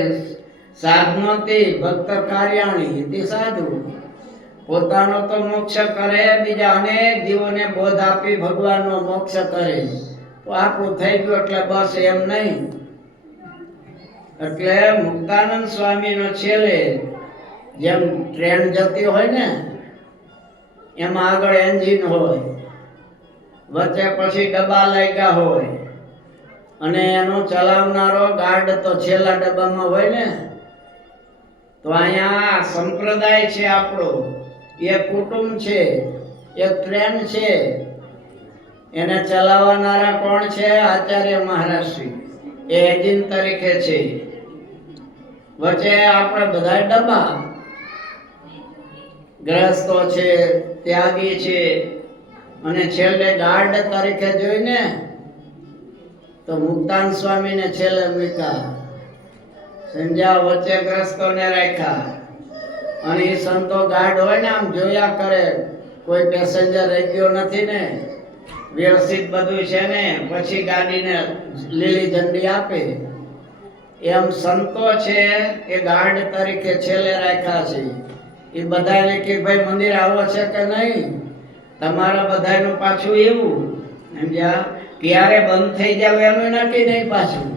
સાધનોથી ભક્ત કાર્યાણી તે સાધુ. પોતાનો તો મોક્ષ કરે, બીજા અનેક જીવોને બોધ આપી ભગવાનનો મોક્ષ કરે. તો આપણું થઈ ગયું એટલે બસ એમ નહીં. એટલે મુક્તાનંદ સ્વામીનો છેલ્લે જેમ ટ્રેન જતી હોય ને એમાં આગળ એન્જિન હોય, વચ્ચે પછી ડબ્બા લાગ્યા હોય અને એનો ચલાવનારો ગાર્ડ તો છેલ્લા ડબ્બામાં હોય ને. તો અહીંયા સંપ્રદાય છે આપણો, એક કુટુંબ છે, એક ટ્રેન છે. એને ચલાવનારા કોણ છે? આચાર્ય મહારાજશ્રી. એ એન્જિન તરીકે છે. વચ્ચે આપણે બધા ડબ્બા, ગ્રસ્તો છે, ત્યાગી છે, અને છેલ્લે ગાર્ડ તરીકે જોઈને તો મુક્તાન સ્વામીને છેલ્લે મૂક્યા. સમજ્યા? વચ્ચે ગ્રસ્તોને રાખ્યા. અને એ સંતો ગાર્ડ હોય ને આમ જોયા કરે, કોઈ પેસેન્જર રહી ગયો નથી ને, વ્યવસ્થિત બધું છે ને, પછી ગાડીને લીલી ઝંડી આપે. એમ સંતો છે એ ગાર્ડ તરીકે છેલ્લે રાખ્યા છે. એ બધાને કે ભાઈ મંદિર આવો છે કે નહીં, તમારા બધાનું પાછું એવું. સમજ્યા? ક્યારે બંધ થઈ જાવ એનું નક્કી નહીં. પાછું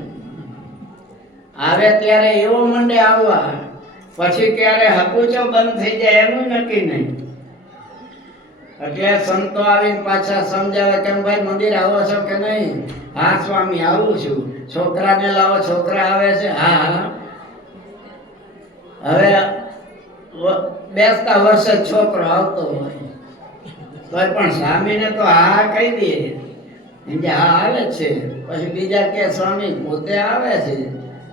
આવે ત્યારે એવો મંડે આવવા, પછી ક્યારે હકુચો બંધ થઈ જાય એનું નક્કી નહીં. એટલે સંતો આવીને પાછા સમજાવે કે ભાઈ મંદિર આવો છો કે નહીં? હા સ્વામી આવું છું. છોકરાને લાવો, છોકરા આવે છે? હા. હવે બેસતા વર્ષે છોકરો આવતો હોય તોય પણ સ્વામીને તો હા કહી દે કે હા આવે જ છે. પછી બીજા કે સ્વામી પોતે આવે છે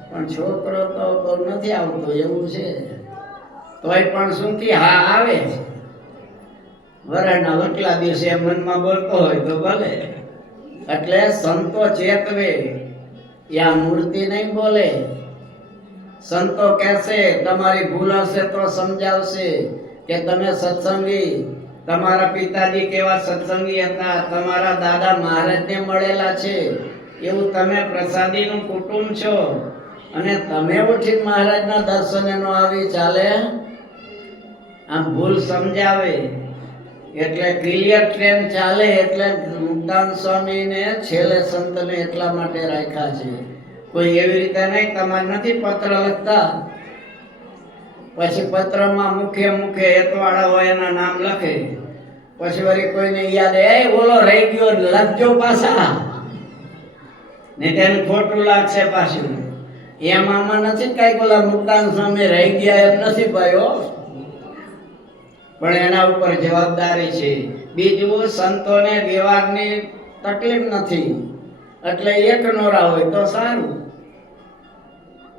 પણ છોકરો તો બહુ નથી આવતો એવું છે. તોય પણ શું કે હા આવે છે. વરાના વટલા દિવસે મનમાં બોલતો હોય તો ભલે. એટલે સંતો ચેતવે, યા મૂર્તિ નહીં બોલે. સંતો કહેશે, તમારી ભૂલ હશે તો સમજાવશે કે તમે સત્સંગી, તમારા પિતાજી કેવા સત્સંગી હતા, તમારા દાદા મહારાજને મળેલા છે, એવું તમે પ્રસાદીનું કુટુંબ છો અને તમે ઉઠી મહારાજના દર્શને નો આવી ચાલે. આમ ભૂલ સમજાવે એટલે ક્લિયર ટ્રેન ચાલે. એટલે મુક્તાન સ્વામીને છેલ્લે સંતને એટલા માટે રાખ્યા છે. કોઈ એવી રીતે નહીં, તમારે નથી પત્ર લખતા પછી પત્રમાં મુખે મુખે હેતવાળા હોય એના નામ લખે, પછી વળી કોઈને યાદ એ ઓલો રહી ગયો લખજો પાછા, ને તેને ખોટું લાગશે પાછું. એમાં નથી કઈ ઓલા મુક્તાન સ્વામી રહી ગયા એમ નથી ભાઈઓ, પણ એના ઉપર જવાબદારી છે. બીજું સંતોને વ્યવહારની તકલીફ નથી એટલે એક નોરા હોય તો સારું,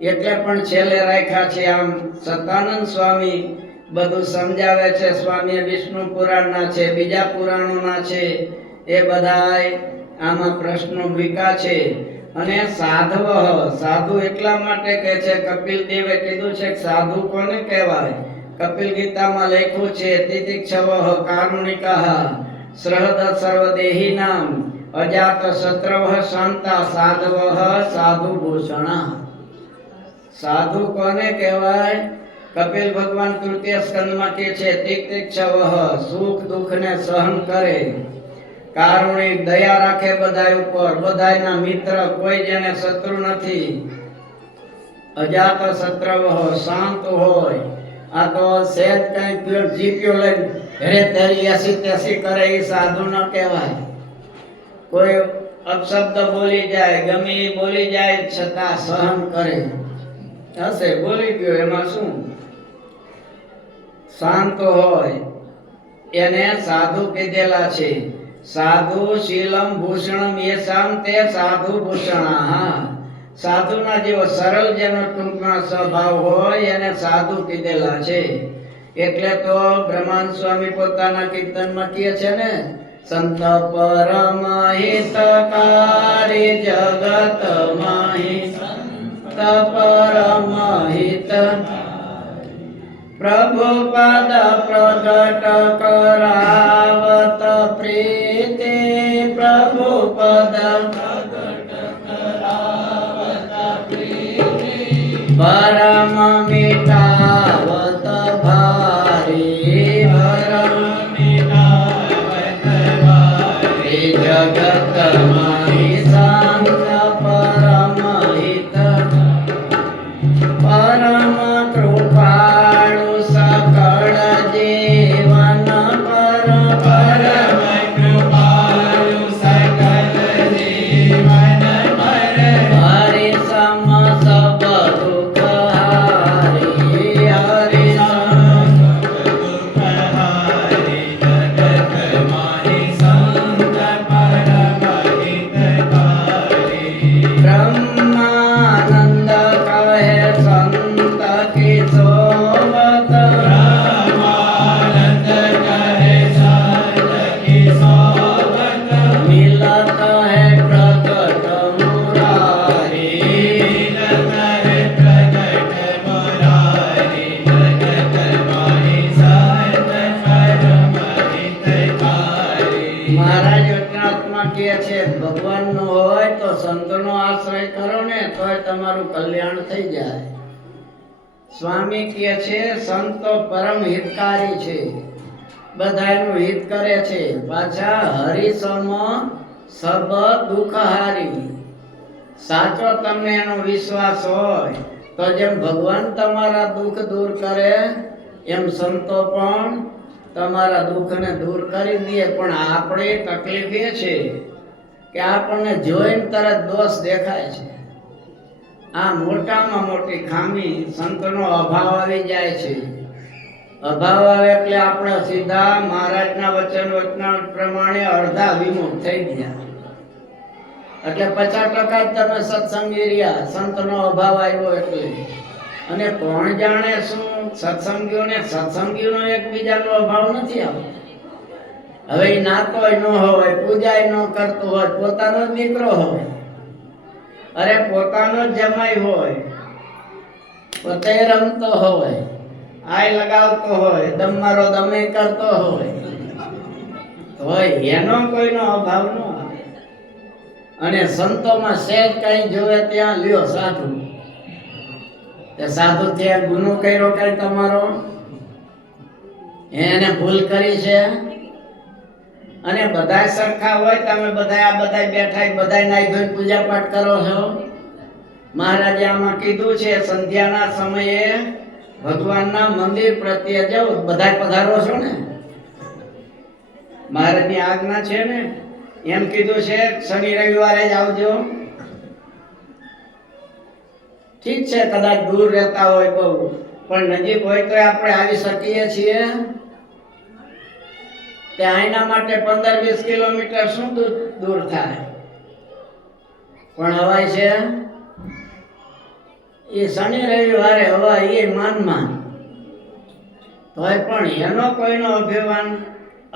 એટલે પણ છેલ્લે રાખ્યા છે. આમ સતાનંદ સ્વામી બધું સમજાવે છે. સ્વામી વિષ્ણુ પુરાણના છે, બીજા પુરાણોના છે, એ બધાય આમાં પ્રશ્નો મૂક્યા છે. અને સાધવ, સાધુ એટલા માટે કહે છે, કપિલ દેવે કીધું છે કે સાધુ કોને કહેવાય. કપિલ ગીતામાં લખ્યું છે, તિતિક્ષવ કારુણિકઃ સહૃદ સર્વદેહિનામ અજાત શત્રવઃ શાંતા સાધવઃ સાધુ ભૂષણા. સાધુ કોને કહેવાય? કપિલ ભગવાન તૃતીય સ્કંદમાં કહે છે, તિતિક્ષવ સુખ દુઃખને સહન કરે, કારુણિક દયા રાખે બધાય ઉપર, બધાયના મિત્ર, કોઈ જેને શત્રુ નથી, અજાત શત્રવઃ શાંત હોય. આ તો સહેજ કઈ જીપ્યો લઈને ઘરે તેરી એસી તેસી કરે એ સાધુ ન કહેવાય. કોઈ અપશબ્દ બોલી જાય, ગમે એ બોલી જાય છતાં સહન કરે. હશે બોલી ગયો એમાં શું, શાંત હોય એને સાધુ કીધેલા છે. સાધુ શીલમ ભૂષણમ યેષામ તે સાધુ ભૂષણા. સાધુના જેવો સરળ જેનો ટૂંકમાં સ્વભાવ હોય એને સાધુ કીધેલા છે. એટલે તો બ્રહ્માંડ સ્વામી પોતાના કીર્તનમાં કહે છે ને, સંત પરમ હિતકારી જગત માહી, સંત પરમ હિત પ્રભુ પદ પ્રગટ કરાવત પ્રીતિ, પ્રભુ પદ પરમ મિટાવત ભારી, પરમ મિટાવત ભારી જગત માહી શાંત પરમ હિત, પરમ કૃપાળુ સકળ જીવન પર, પરમ કૃપાળુ સકળ જીવન પર, હરિ સમ સબ દુઃખ હારી, હરિ સમ દુઃખ હારી જગત માહી સંત પરમ હિતકારી. બ્રહ્માનંદ કહે સંત કિશોવત, બ્રહ્માનંદ કહે સંત કિશોવત, મિલત હૈ પ્રગટ મુરારી, મિલત હૈ પ્રગટ મુરારી જગત માહી સંત પરમ હિતકારી. મહારાજ વચનાત્મા કહે છે, ભગવાનનો હોય તો સંતનો આશ્રય કરો ને તોય તમારું કલ્યાણ થઈ જાય. સ્વામી કહે છે, સંતો પરમ હિતકારી છે, બધાયનું હિત કરે છે, પાછા હરિસમ સબ દુઃખ હારી. સાચો તમને એનો વિશ્વાસ હોય તો જેમ ભગવાન તમારા દુઃખ દૂર કરે એમ સંતો પણ તમારા દુઃખને દૂર કરી દે. પણ આપણી તકલીફ એ છે કે આપણને જોઈને તરત દોષ દેખાય છે. આ મોટામાં મોટી ખામી સંતનો અભાવ આવી જાય છે. અભાવ આવે એટલે આપણે સીધા મહારાજના વચન પ્રમાણે અડધા વિમુખ થઈ ગયા. એટલે 50% જ તમે સત્સંગી રહ્યા, સંતનો અભાવ આવ્યો એટલે. અને કોણ જાણે શું સત્સંગીઓનો એકબીજાનો અભાવ નથી આવતો. હવે એ નાતોય ન હોય, પૂજાય ન કરતો હોય, પોતાનો જ દીકરો હોય, અરે પોતાનો જ જમાઈ હોય, પોતે રમતો હોય, આય લગાવતો હોય, દમ મારો દમે કરતો હોય એનો કોઈનો અભાવ ન આવે. અને સંતોમાં સહેજ કઈ જોવે ત્યાં લ્યો સાધુ. તે સાધુ ત્યાં ગુનો કર્યો કઈ તમારો, એને ભૂલ કરી છે. અને બધાય સરખા હોય, તમે બધા બેઠા બધા નાઈ ધોઈ પૂજા પાઠ કરો છો. મહારાજે આમાં કીધું છે સંધ્યાના સમયે ભગવાનના મંદિર પ્રત્યે જાઓ, બધા પધારો છો ને, મહારાજની આજ્ઞા છે ને. એમ કીધું છે શનિ રવિવારે જ આવજો. ઠીક છે કદાચ દૂર રહેતા હોય બહુ, પણ નજીક હોય તો આપણે આવી શકીએ છીએ. તે આના માટે 15-20 કિલોમીટર શું દૂર થાય, પણ હવાય છે એ શનિ રવિવારે હવાય એ માનમાં. તોય પણ એનો કોઈનો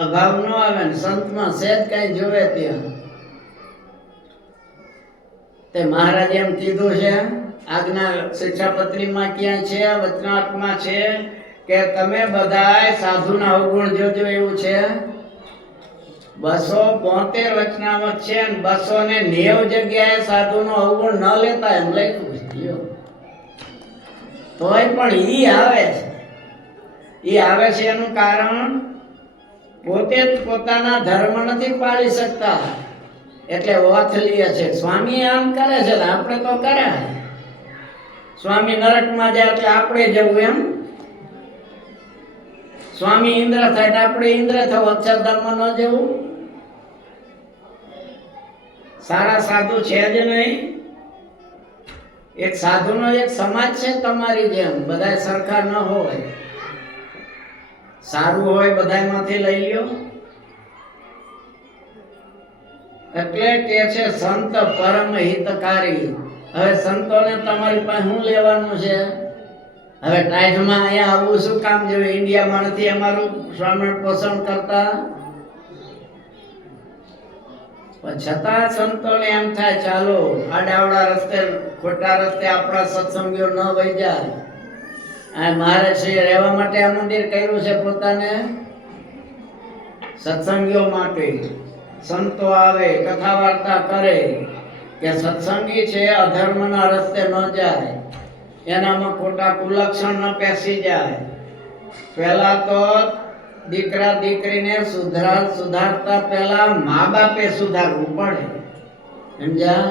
અભાવ ન આવે ને સંતમાં સહેજ કઈ જોવે ત્યાં. તે મહારાજ એમ કીધું છે આજ્ઞા શિક્ષાપત્રીમાં ક્યાં છે, વચનાર્થમાં છે કે તમે બધાય સાધુના અવગુણ જોજો. એવું છે 272 વચનામત છે ને 290 જગ્યાએ સાધુનો અવગુણ ન લેતા એમ લખ્યું છે. તોય પણ ઈ આવે છે એનું કારણ પોતે જ પોતાના ધર્મ નથી પાળી શકતા એટલે ઓથ લે છે. સ્વામી આમ કરે છે આપણે તો કરાય. સ્વામી નરકમાં જાય એટલે આપણે જવું એમ. સ્વામી ઇન્દ્ર થાય આપણે ઇન્દ્ર થવું, અક્ષરધામ ન જવું. સારા સાધુ છે જ નહીં. એક સાધુનો એક સમાજ છે તમારી જેમ, બધા સરખા ન હોય. સારું હોય બધામાંથી લઈ લ્યો. એટલે કે છે સંત પરમ હિતકારી. હવે સંતોને તમારી પાસે શું લેવાનું છે? હવે ટાઈટમાં અહીંયા આવવું શું કામ જેવું? ઇન્ડિયામાં નથી અમારું શ્રાવણ પોષણ કરતા. પણ છતાં સંતોને એમ થાય ચાલો આડાવડા રસ્તે ખોટા રસ્તે આપણા સત્સંગીઓ ન વહી જાય. આ મારે છે રહેવા માટે આ મંદિર કર્યું છે પોતાને સત્સંગીઓ માટે. સંતો આવે કથા વાર્તા કરે કે સત્સંગી છે અધર્મના રસ્તે ન જાય, એનામાં ખોટા કુલક્ષણ ન પેસી જાય. પહેલા તો દીકરા દીકરીને સુધારતા પહેલા મા બાપે સુધારવું પડે, સમજ્યા?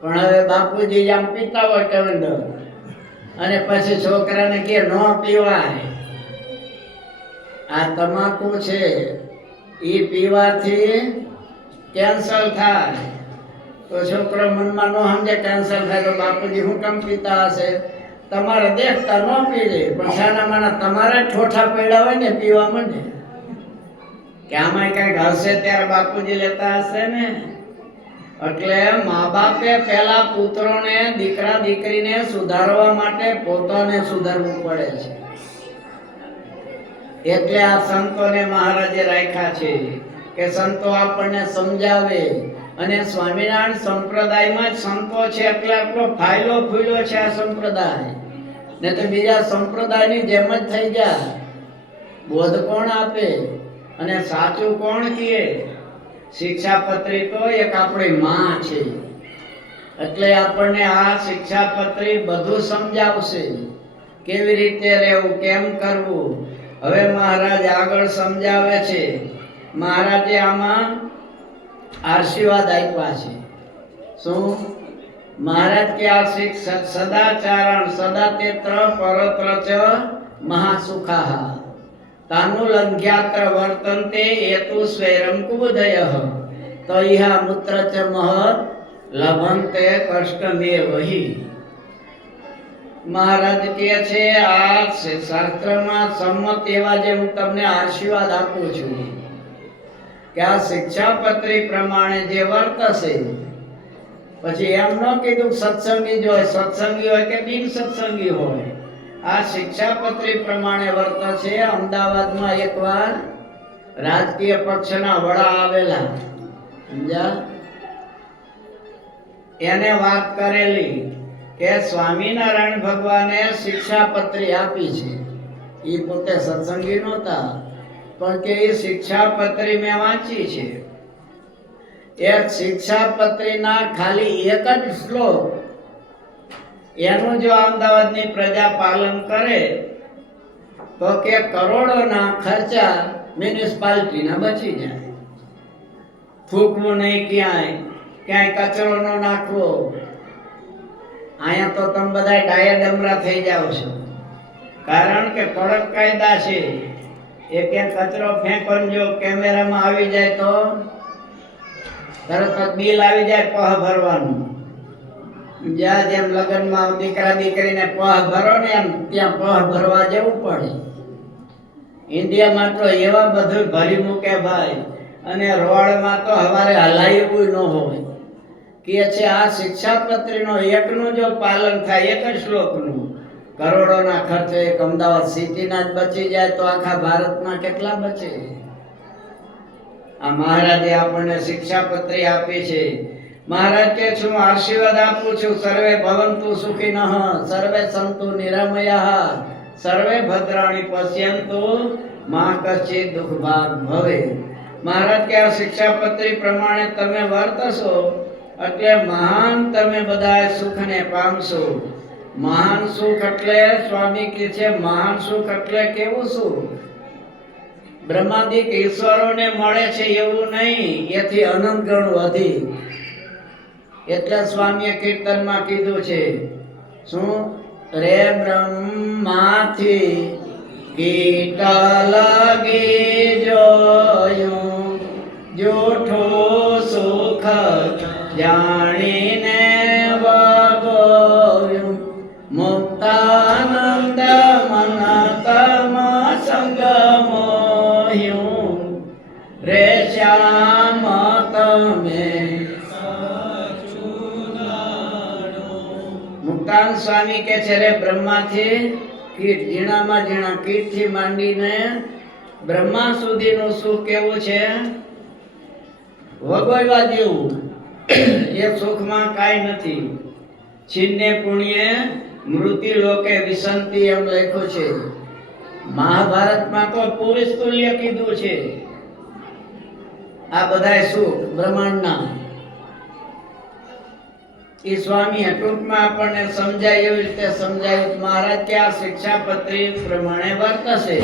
પણ હવે બાપુજી આમ પીતા હોય કવિંદર અને પછી છોકરાને કે ન પીવાય. આ તમાકુ છે એ પીવાથી કેન્સર થાય. તો છોકરો મનમાં ન સમજે કેન્સર થાય તો બાપુજી શું કામ પીતા હશે? તમારે દેખતા ન પી લે, પણ સાના માના તમારે ઠોઠા પડ્યા હોય ને પીવા માંડે કે આમાં કઈક હશે ત્યારે બાપુજી લેતા હશે ને. એટલે મા બાપે પેલા પુત્રોને દીકરા દીકરીને સુધારવા માટે પોતાને સુધારવું પડે છે. એટલે આ સંતોને મહારાજે રાખ્યા છે કે સંતો આપણને સમજાવે. અને સ્વામિનારાયણ સંપ્રદાયમાં જ સંતો છે એટલે આટલો ફાયલો ફૂલ્યો છે આ સંપ્રદાય. ને તો બીજા સંપ્રદાયની જેમ જ થઈ જાય. બોધ કોણ આપે અને સાચું કોણ કહે? શિક્ષાપત્રી તો એક આપણી માં છે. એટલે આપણને આ શિક્ષાપત્રી બધું સમજાવશે, કેવી રીતે રહેવું, કેમ કરવું. હવે મહારાજ આગળ સમજાવે છે. મહારાજે આમાં આશીર્વાદ આપ્યા છે. શું? મહારાજ કે આશિક સદાચારણ સદાતેત્ર પરત્ર ચ મહાસુખાઃ તાનુલંઘ્યાત્ર વર્તન્તે એતુ સ્વૈરમ કુબુદયઃ તૈહા મુત્ર ચ મહત લભન્તે કષ્ટમેવ હિ. મહારાજ કહે છે આ શાસ્ત્રમાં સંમત એવા જે હું તમને આશીર્વાદ આપું છું કે આ શિક્ષાપત્રી પ્રમાણે જે વર્તશે, પછી એમ ન કીધું સત્સંગી જ હોય, સત્સંગી હોય કે બિન સત્સંગી હોય, આ શિક્ષાપત્રી પ્રમાણે વર્તશે. અમદાવાદમાં એકવાર રાજકીય પક્ષના વડા આવેલા, સમજ્યા? એને વાત કરેલી કે સ્વામિનારાયણ ભગવાને શિક્ષાપત્રી આપી છે. એ પોતે સત્સંગી નહોતા, પણ કે એ શિક્ષાપત્રી મેં વાંચી છે. એ શિક્ષાપત્રીના ખાલી એક જ શ્લોક, એનું જો અમદાવાદની પ્રજા પાલન કરે તો કે કરોડોના ખર્ચા મ્યુનિસિપાલિટીના બચી જાય. થૂકવું નહીં ક્યાંય કચરો ન નાખવો. અહીંયા તો તમે બધા ડાયા ડમરા થઈ જાઓ છો, કારણ કે કડક કાયદા છે. એક કચરો ફેંકો ને જો કેમેરામાં આવી જાય તો તરત જ બિલ આવી જાય પહ ભરવાનું. જ્યાં જેમ લગ્નમાં દીકરા દીકરીને પહ ભરો ને એમ ત્યાં પહ ભરવા જવું પડે. ઇન્ડિયામાં તો એવા બધું ભરી મૂકે ભાઈ, અને રોડમાં તો હવારે હલાય એવું ન હોય. કે છે આ શિક્ષાપત્રીનો એકનું જો પાલન થાય, એક જ શ્લોકનું, કરોડોના ખર્ચે એક અમદાવાદ સિટીના જ બચી જાય તો આખા ભારતના કેટલા બચે? આ મહારાજે આપણને શિક્ષાપત્રી આપી છે. મહારાજ કે છું આશીર્વાદ આપું છું, સર્વે ભવંતુ સુખિનઃ, સર્વે સંતુ નિરામયાઃ, સર્વે ભદ્રાણિ પશ્યન્તુ, મા કશ્ચિત દુઃખ ભાગ ભવે. મહારાજ કે આ શિક્ષાપત્રી પ્રમાણે તમે વર્તશો એટલે મહાન તમે બધા સુખને પામશો. મહાન સુખ એટલે સ્વામી કહે છે મહાન સુખ એટલે કેવું સુખ? બ્રહ્માદિક ઈશ્વરોને મળે છે એવું નહીં, એથી અનંત ગણું અધિક. એટલે સ્વામીએ કીર્તનમાં કીધું છે શું? રે બ્રહ્માથી કીટ લગી જોયું, જૂઠું સુખ જાણીને વગોયું, મુક્તાનંદ મન તમ સંગ મોહ્યું, રે શ્યામ તમે. મુક્તાન સ્વામી કે છે રે બ્રહ્માથી કીટ, ઝીણામાં ઝીણા કીટથી માંડીને બ્રહ્મા સુધીનું સુખ કેવું છે? વગોયવા જેવું. એ સુખમાં કાંઈ નથી. છિન્ને પુણ્યે મૃત્યુ લોકે વિસંતિ એમ લખ્યું છે. મહાભારતમાં તો પુરુષ તુલ્ય કીધું છે આ બધાય સુખ બ્રહ્માંડના. એ સ્વામી ટૂંકમાં આપણને સમજાય એવી રીતે સમજાયું. મહારાજ કે આ શિક્ષાપત્રી પ્રમાણે વર્તશે,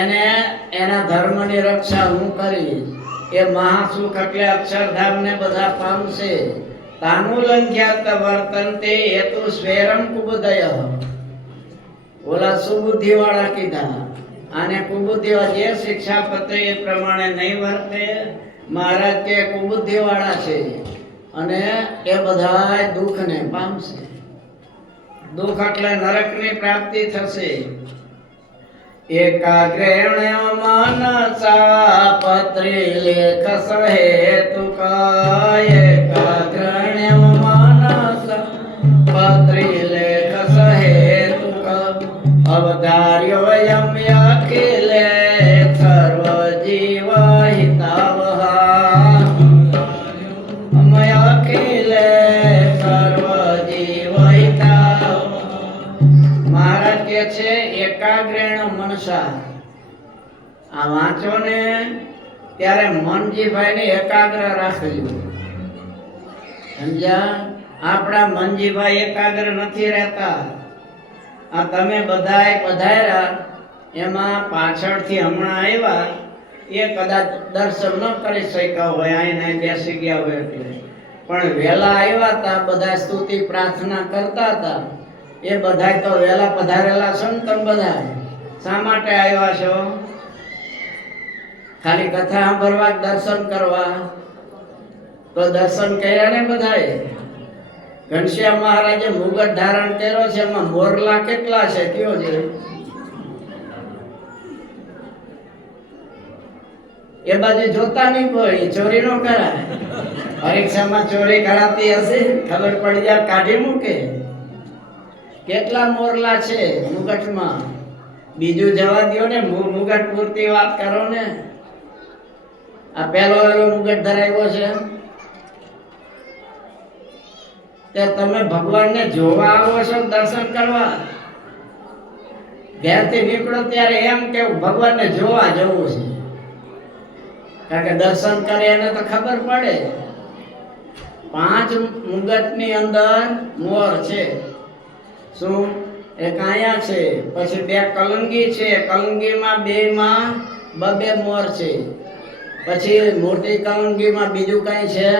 એને એના ધર્મની રક્ષા હું કરીશ. એ મહાસુખ એટલે અક્ષરધામ ને બધા પામશે. તાનુલંઘ્યાત વર્તન્તે હેતુ સ્વેરમ કુબુદય. ઓલા સુબુદ્ધિ વાળા કીધા, આને કુબુદ્ધિ જે શિક્ષાપત્રી પ્રમાણે નહીં વર્તે, મહારાજ કે કુબુદ્ધિ વાળા છે અને એ બધા દુઃખને પામશે. દુઃખ એટલે નરકની પ્રાપ્તિ થશે. એકાગ્રેણ મનસા પત્રી લેખ સહેતુક, એકાગ્રેણ મનસા પત્રી લેખ સહેતુક, અવધાર્યો યમ અખિલે સર્વ જીવ હિતાવહ, અખિલે સર્વ જીવ હિતાવહ. મહારાજ કે છે એકાગ્રેણ મનસા. આ વાંચો ને ત્યારે મનજીભાઈ ને એકાગ્ર રાખજો. સમજ્યા? આપણા મનજીભાઈ એકાગ્ર નથી રહેતા. આ તમે બધાય પધાર્યા એમાં પાછળથી હમણાં આવ્યા, એ કદાચ દર્શન ન કરી શક્યા હોય, અહીંયા બેસી ગયા હોય એટલે. પણ વહેલા આવ્યા હતા, બધા સ્તુતિ પ્રાર્થના કરતા હતા. એ બધાય તો વહેલા પધારેલા છો ને તમે બધા. શા માટે આવ્યા છો? ખાલી કથા સાંભળવા, દર્શન કરવા? તો દર્શન કર્યા ને બધાએ? ઘનશ્યામ મહારાજે મુગટ ધારણ કર્યો છે, એમાં મોરલા કેટલા છે કયો છે? એ બાજુ જોતા નહીં, કોઈ ચોરી નો કરાય. પરીક્ષામાં ચોરી કરાતી હશે, ખબર પડી જાય કાઢી મૂકે. કેટલા મોરલા છે મુગટમાં? બીજું જવા દ્યો ને, મુગટ પૂરતી વાત કરો ને. આ પહેલો મુગટ ધરાવ્યો છે તે તમે ભગવાનને જોવા આવો છો, દર્શન કરવા? ઘેરથી નીકળો ત્યારે એમ કે ભગવાનને જોવા જવું છે, કારણ કે દર્શન કરે એને તો ખબર પડે. 5 મુગટની અંદર મોર છે. શું? એક આયા છે, પછી 2 કલંગી છે, કલંગીમાં 2માં 2 મોર છે, પછી મોટી કલંગીમાં બીજું કઈ છે?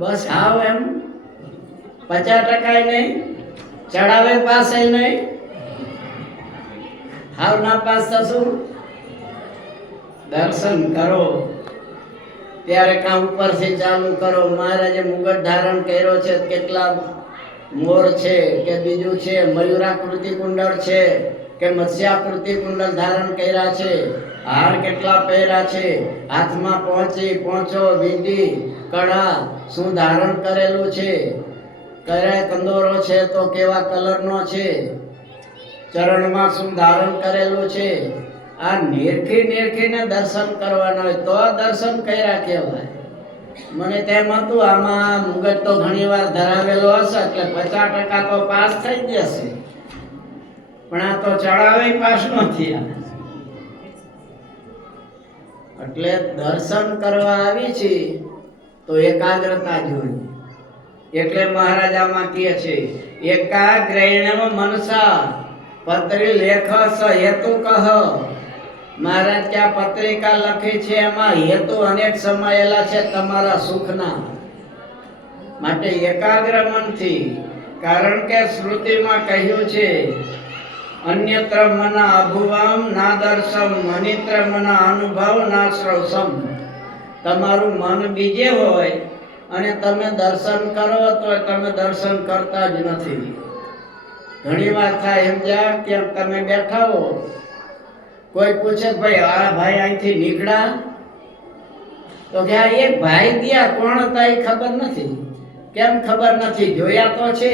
બસ હાવ એમ 50% નહીં, ચડાવે પાસે નહીં, હાવ ના પાસ થશું. દર્શન કરો ત્યારે કામ ઉપરથી ચાલુ કરો. મહારાજે મુગટ ધારણ કર્યો છે, કેટલા મોર છે કે બીજું છે, મયુરાકૃતિ કુંડળ છે કે મત્સ્યાકૃતિ કુંડળ ધારણ કર્યા છે, હાર કેટલા પહેર્યા છે, હાથમાં પોંચો વિંદી કડા શું ધારણ કરેલું છે, કયા કંદોરો છે તો કેવા કલરનો છે, ચરણમાં શું ધારણ કરેલું છે. આ નિરખીને દર્શન કરવાના હોય તો દર્શન કર્યા કહેવાય. મને તેમ હતું આમાં મુગટ તો ઘણી વાર ધરાવેલો હશે એટલે 50% તો પાસ થઈ જશે, પણ આ તો ચડાવે પાસ નથી. એટલે દર્શન કરવા આવી છે તો એકાગ્રતા જોઈએ. એટલે મહારાજ આમાં કહે છે એકાગ્રેણ મનસા પત્રી લેખ સ હેતુ કહ. મહારાજ ક્યાં પત્રિકા લખી છે એમાં હેતુ અનેક સમાયેલા છે તમારા સુખના માટે. એકાગ્ર મનથી, કારણ કે શ્રુતિમાં કહ્યું છે અન્યત્ર મન અભુવમ ના દર્શમ અનિત્ર મન અનુભવ ના શ્રવસમ. તમારું મન બીજે હોય અને તમે દર્શન કરો તો તમે દર્શન કરતા જ નથી. ઘણી વાર થાય સમજ્યા કે તમે બેઠા હો, કોઈ પૂછે ભાઈ આ ભાઈ અહીંથી નીકળ્યા તો કે આ એક ભાઈ ગયા, કોણ હતા એ ખબર નથી. કેમ ખબર નથી? જોયા તો છે,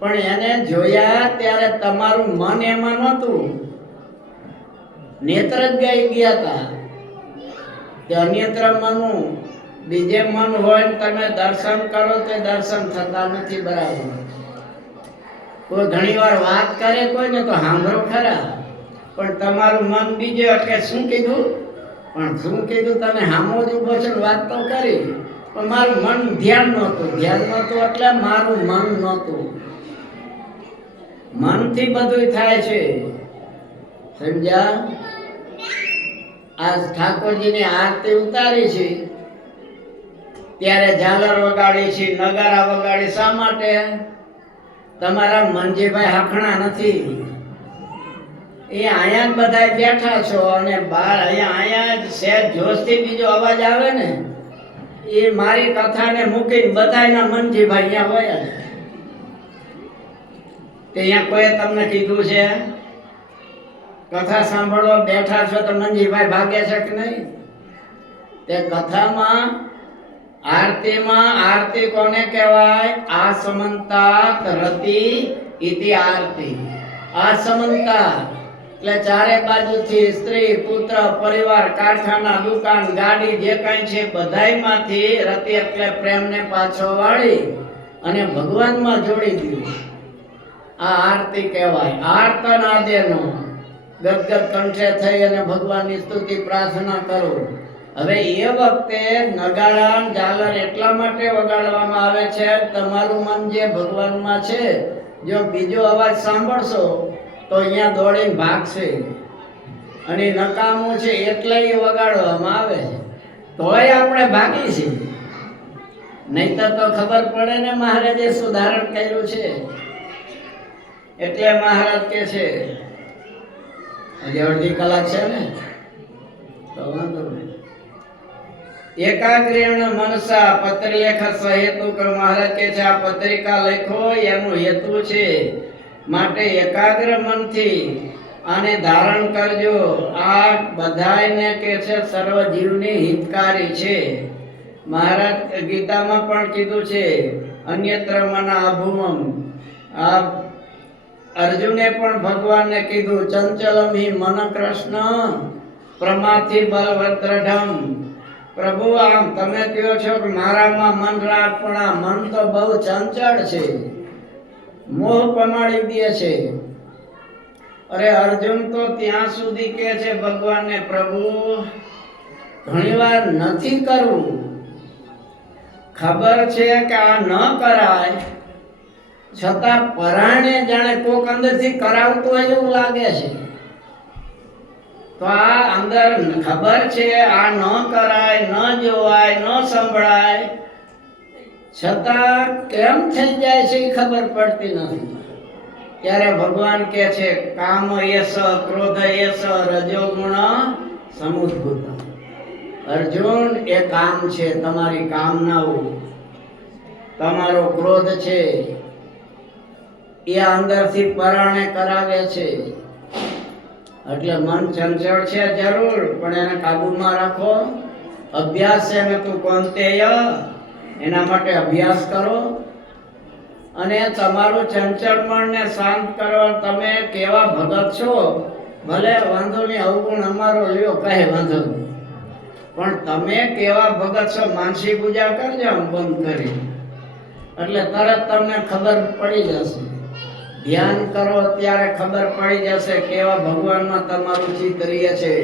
પણ એને જોયા ત્યારે તમારું મન એમાં નહોતું, નેત્ર જ ગયા હતા. તે અન્યત્ર મનનું બીજે મન હોય ને તમે દર્શન કરો તો દર્શન થતા નથી. બરાબર. કોઈ ઘણી વાર વાત કરે કોઈને તો સાંભળો ખરા, પણ તમારું મન બીજે એટલે શું કીધું, પણ શું કીધું તમે સામો જ ઉભો છો, વાત તો કરી પણ મારું મન ધ્યાન નહોતું એટલે મારું મન નહોતું. મનથી બધું થાય છે, સમજ્યા? આજ ઠાકોરજીની આરતી ઉતારી છે ત્યારે ઝાલર વગાડી છે, નગારા વગાડી. શા માટે? તમારા મનજીભાઈ હાંકણા નથી. એ અહીંયા જ બધા બેઠા છો અને બહાર અહીંયા જ સહેજ જોશથી બીજો અવાજ આવે ને એ મારી કથાને મૂકીને બધાના મનજીભાઈ અહીંયા હોય. તે અહીંયા કોઈ તમને કીધું છે કથા સાંભળવા બેઠા છો તો મનજીભાઈ ભાગે છે કે નહીં? તે કથામાં આરતી કોને કહેવાય? આસમંતાત રતિ ઇતિ આરતી. આસમંતા એટલે ચારે બાજુથી સ્ત્રી પુત્ર પરિવાર કારખાના દુકાન ગાડી જે કઈ છે બધાયમાંથી રતિ એટલે પ્રેમને પાછો વાળી અને ભગવાનમાં જોડી દીધું. આ આરતી કહેવાય. આર્તનાદેનો ગદગદ કંઠે થઈ અને ભગવાનની સ્તુતિ પ્રાર્થના કરો. હવે એ વખતે નગારા ઝાલર એટલા માટે વગાડવામાં આવે છે તમારું મન જે ભગવાનમાં છે જો બીજો અવાજ સાંભળશો તો અહીંયા દોડીને ભાગશે અને નકામું છે એટલે એ વગાડવામાં આવે છે તોય આપણે ભાગી છીએ. નહીતર તો ખબર પડે ને મહારાજે સુધારણ કર્યું છે. એટલે મહારાજ કે છે હજી અડધી કલાક છે ને તો વાંધો નહીં. એકાગ્રેણ મનસા પત્રલેખ સહેતુક મહારાજ કે છે આ પત્રિકા લખો એનો હેતુ છે માટે એકાગ્ર મનથી આને ધારણ કરજો. આ બધાયને કે છે સર્વ જીવની હિતકારી છે. મહારાજ ગીતામાં પણ કીધું છે અન્યત્ર મના અભુમમ. આ અર્જુને પણ ભગવાનને કીધું ચંચલમ હિ મન કૃષ્ણ પ્રમાથી બલવદ્રઢમ. પ્રભુ આમ તમે કહો છો કે મારામાં મન રાખ પણ આ મન તો બહુ ચંચળ છે, મોહ પમાડી દે છે. અરે અર્જુન તો ત્યાં સુધી કહે છે ભગવાનને પ્રભુ ઘણીવાર નથી કરવું, ખબર છે કે આ ન કરાય છતાં પરાણે જાણે કોક અંદરથી કરાવતું હોય એવું લાગે છે. તો આ અંદર ખબર છે આ ન કરાય, ન જોવાય, ન સંભળાય, છતાં કેમ થઈ જાય છે એ ખબર પડતી નથી. ત્યારે ભગવાન કહે છે કામ યસ ક્રોધ યસ રજોગુણ સમુદ્ભૂત. અર્જુન એ કામ છે, તમારી કામનાઓ, તમારો ક્રોધ છે એ અંદરથી પરાણે કરાવે છે. એટલે મન ચંચળ છે જરૂર, પણ એને કાબુમાં રાખો. અભ્યાસ છે ને તું કોંતેય, એના માટે અભ્યાસ કરો અને તમારું ચંચળ મનને શાંત કરો. તમે કેવા ભગત છો, ભલે વાંધો નહીં અવગુણ અમારો લ્યો કહે વાંધો નહીં, પણ તમે કેવા ભગત છો માનસી પૂજા કરજો આમ બંધ કરી, એટલે તરત તમને ખબર પડી જશે. ધ્યાન કરો ત્યારે ખબર પડી જશે કેવા ભગવાનમાં તમારું ચિત્ત રહે છે.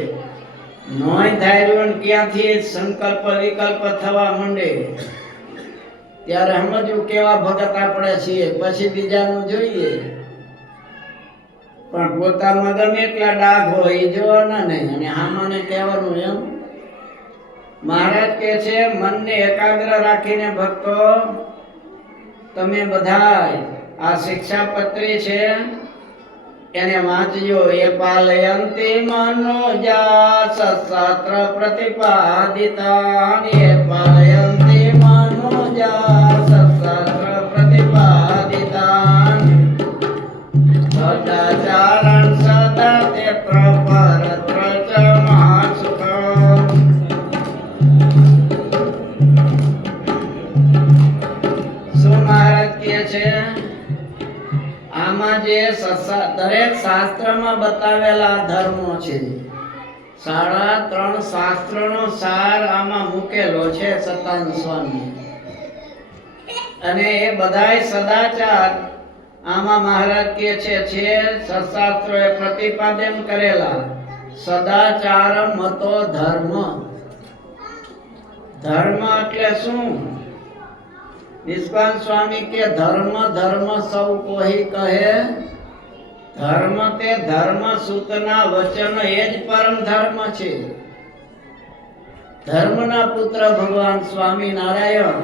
નોય ધાર્યું ક્યાંથી સંકલ્પ વિકલ્પ થવા માંડે ત્યારે સમજવું કેવા ભગત આપણે છીએ. પછી બીજાનું જોઈએ, પણ પોતામાં ગમે એટલા ડાઘ હોય એ જોવાના નહીં અને આમાંને કહેવાનું એમ. મહારાજ કહે છે મનને એકાગ્ર રાખીને ભક્તો તમે બધાય આ શિક્ષાપત્રી છે એને વાંચજો. એ પાલયંતિ મનોજા સત્શાસ્ત્ર પ્રતિપાદિતા. એ પાલયંતિ મનોજા સત્શાસ્ત્ર પ્રતિપાદિતા. સદાચારણ સદા તેત્ર પરત્ર ચ મહાસુખમ. શું મહારાજ કહે છે આમાં જે દરેક શાસ્ત્રમાં બતાવેલા ધર્મો છે, 3.5 શાસ્ત્રનો સાર આમાં મૂકેલો છે સતાન સ્વામી. અને એ બધાય સદાચાર આમાં મહારાજ કહે છે શાસ્ત્રોએ પ્રતિપાદન કરેલા. સદાચાર મતો ધર્મ. ધર્મ એટલે શું? નિષ્કાંત સ્વામી કે ધર્મ ધર્મ સૌ કોઈ કહે. ધર્મ તે ધર્મ સૂતના વચન એ જ પરમ ધર્મ છે. ધર્મના પુત્ર ભગવાન સ્વામિનારાયણ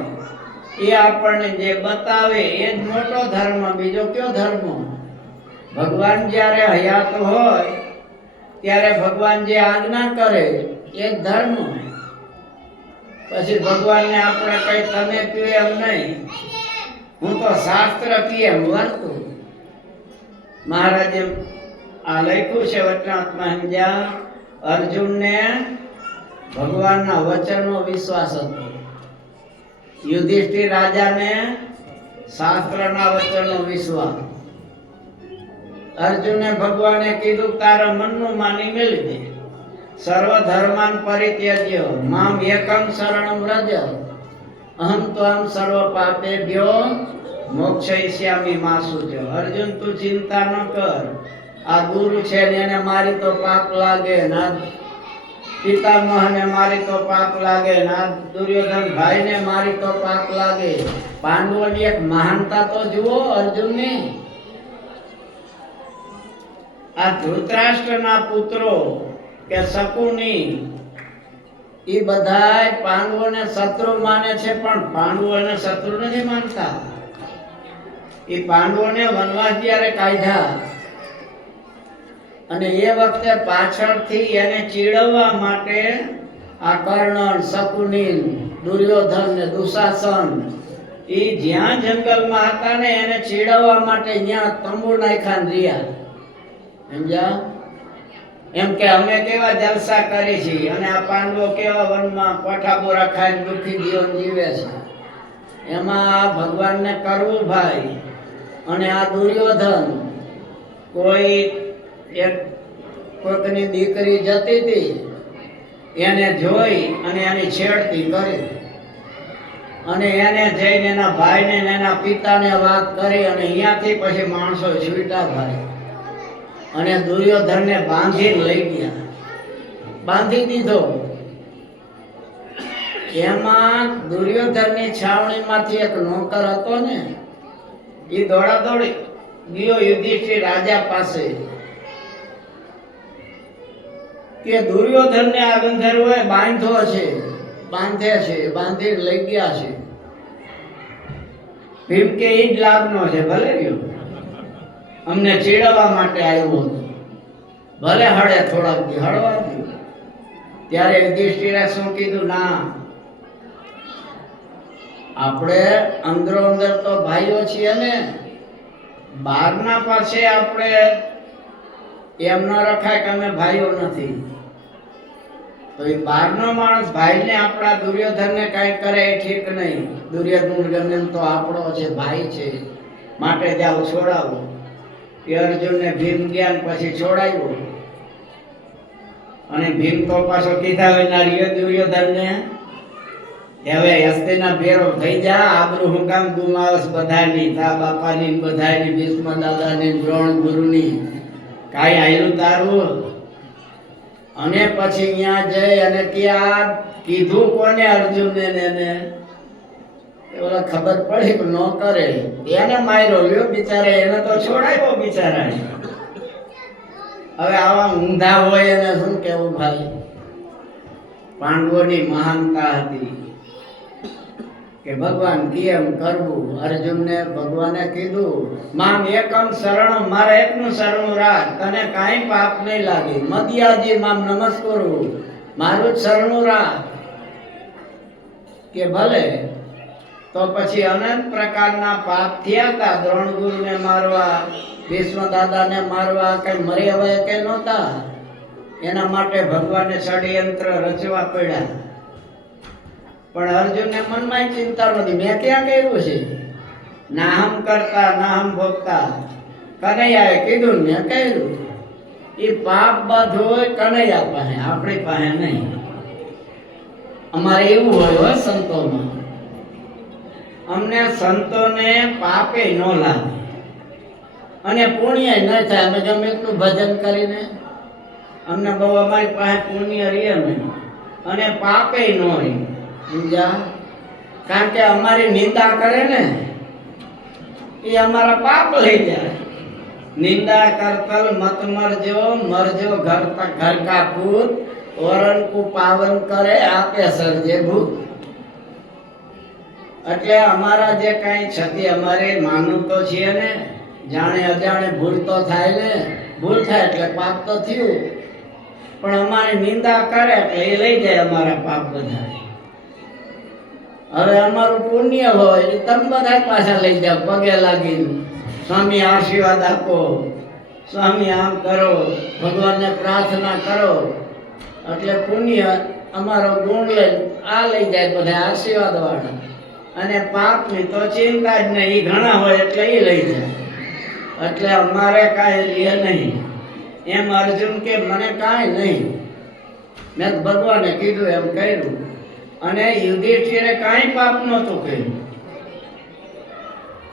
એ આપણને જે બતાવે એ જ મોટો ધર્મ. બીજો કયો ધર્મ? ભગવાન જ્યારે હયાત હોય ત્યારે ભગવાન જે આજ્ઞા કરે એ જ ધર્મ. પછી ભગવાનને આપણે કઈ તમે પીવે એમ નહીં, હું તો શાસ્ત્ર પીએ એમ વર્તું. મહારાજે આ લખ્યું છે વચનાત્મા સમજ્યા. અર્જુનને ભગવાનના વચનનો વિશ્વાસ હતો, યુધિષ્ઠિર રાજાને શાસ્ત્રના વચનનો વિશ્વાસ. અર્જુને ભગવાને કીધું તારા મનનું માની મેળવી દે. સર્વ ધર્માન પરિત્યજ્ય મામ એકમ શરણમ વ્રજ અહમ ત્વં સર્વ પાપેભ્યો મોક્ષયિષ્યામિ મા શુચિ. અર્જુન તું ચિંતા ન કર, આ ગુરુ છે ને એને મારી તો પાપ લાગે, ના પિતામહને મારી તો પાપ લાગે, ના દુર્યોધન ભાઈને મારી તો પાપ લાગે. પાંડવોની એક મહાનતા તો જુઓ અર્જુનની. આ ધૃતરાષ્ટ્રના પુત્રો કે શકુની એ બધાય પાંડવોને શત્રુ માને છે, પણ પાંડવોને શત્રુ નથી માનતા. એ પાંડવોને વનવાસ જ્યારે કાઢ્યા અને એ વખતે પાછળથી એને ચીડવવા માટે આ કર્ણ, શકુની, દુર્યોધન ને દુશાસન એ જ્યાં જંગલમાં હતા ને એને ચીડવવા માટે ત્યાં તંબુ નાખ્યા ને રહ્યા. સમજ્યા? એમ કે અમે કેવા જલસા કરી છીએ અને આ પાંડવો કેવા વનમાં કોઠાબોરા ખાઈને દુઃખી જીવન જીવે છે. એમાં આ ભગવાનને કરવું ભાઈ. અને આ દુર્યોધન કોઈ એક કોકની દીકરી જતી હતી એને જોઈ અને એની છેડતી કરી અને એને જઈને એના ભાઈને ને એના પિતાને વાત કરી અને અહીંયાથી પછી માણસો છૂટા ભાઈ અને દુર્યોધનને બાંધી લઈ ગયા. બાંધી દીધો. એમાં દુર્યોધનની છાવણીમાંથી એક નોકર હતો ને એ દોડા દોડી ગયો યુધિષ્ઠિર રાજા પાસે કે દુર્યોધનને આ ગંધર્વોએ બાંધ્યો છે, બાંધે છે, બાંધી લઈ ગયા છે. ભીમ કે ઈ જ લાભનો છે, ભલે રહ્યો અમને ચીડવવા માટે આવ્યો હતો, ભલે હળે થોડાક દી હળવા દો. ત્યારે યુધિષ્ઠિરે શું કીધું? ના, આપણે અંદરો અંદર તો ભાઈઓ છીએ ને, બહારના પાસે આપણે એમ ન રખાય કે અમે ભાઈઓ નથી. તો એ બહારનો માણસ ભાઈને આપણા દુર્યોધનને કાંઈ કરે એ ઠીક નહીં. દુર્યોધન ગમે એમ તો આપણો છે, ભાઈ છે, માટે જાઓ છોડાવો. એ અર્જુનને ભીમ ગયા ને પછી છોડાવ્યો. અને ભીમ તો પાછો કીધા વિના રહ્યો દુર્યોધનને હવે હસ્તીના ભેરો થઈ જા, આબરૂ હું કામ ગુમાવસ બધાની, તા બાપાની બધાની, ભીષ્મ દાદાની, દ્રોણ ગુરુની, કાંઈ આયલું તારું? અને પછી અહીંયા જઈ અને ત્યાં કીધું કોને? અર્જુનને ને એને ઓલા ખબર પડી કે નો કરે એને માર્યો લ્યો બિચારા, એને તો છોડાયો બિચારા. હવે આવા ઊંધા હોય એને શું કેવું ભાઈ? પાંડવોની મહાનતા હતી કે ભગવાન કેમ કરવું. અર્જુનને ભગવાને કીધું મામ એકમ શરણમ, મારે એકનું શરણું રાખ, તને કાંઈ પાપ નહીં લાગે. મદિયાજી મામ નમસ્કરું, મારું જ શરણું રાખ. કે ભલે. તો પછી અનંત પ્રકારના પાપ થયા હતા. દ્રોણ ગુરુને મારવા, ભીષ્મ દાદાને મારવા, કઈ મરી હવે કે નહોતા. એના માટે ભગવાને ષડયંત્ર રચવા પડ્યા. પણ અર્જુનને મનમાં ચિંતા નથી, મેં ક્યાં કર્યું છે? નાહમ કરતા નાહમ ભોગતા. કનૈયાએ કીધું મેં કર્યું. એ પાપ બધું હોય કનૈયા પાસે, આપણી પાસે નહીં. અમારે એવું હોય હો સંતોમાં, અમને સંતોને પાપે ન લાગે અને પુણ્ય ન થાય. અમે ગમે એટલું ભજન કરીને અમને બહુ અમારી પાસે પુણ્ય રહે નહીં અને પાપે ન રહે. સમજ્યા? કારણ કે અમારી નિંદા કરે ને એ અમારા પાપ લઈ જાય. નિંદા કરતલ મત મરજો, મરજો ઘર કા પૂત, વરણ કો પાવન કરે આપે સર્જે ભૂત. એટલે અમારા જે કાંઈ છતી અમારે માનવું તો છીએ ને, જાણે અજાણે ભૂલ તો થાય ને, ભૂલ થાય એટલે પાપ તો થયું. પણ અમારી નિંદા કરે એટલે એ લઈ જાય અમારા પાપ બધા. હવે અમારું પુણ્ય હોય એ તમે બધા પાછા લઈ જાઓ પગે લાગીને, સ્વામી આશીર્વાદ આપો, સ્વામી આમ કરો, ભગવાનને પ્રાર્થના કરો. એટલે પુણ્ય અમારો ગુણ લઈ આ લઈ જાય બધા આશીર્વાદ વાળા. અને પાપની તો ચિંતા જ નહીં, એ ઘણા હોય એટલે એ લઈ જાય. એટલે અમારે કાંઈ રહે નહીં. એમ અર્જુન કે મને કાંઈ નહીં, મેં ભગવાને કીધું એમ કર્યું. અને યુધિષ્ઠિરે કાંઈ પાપ નહોતું કર્યું,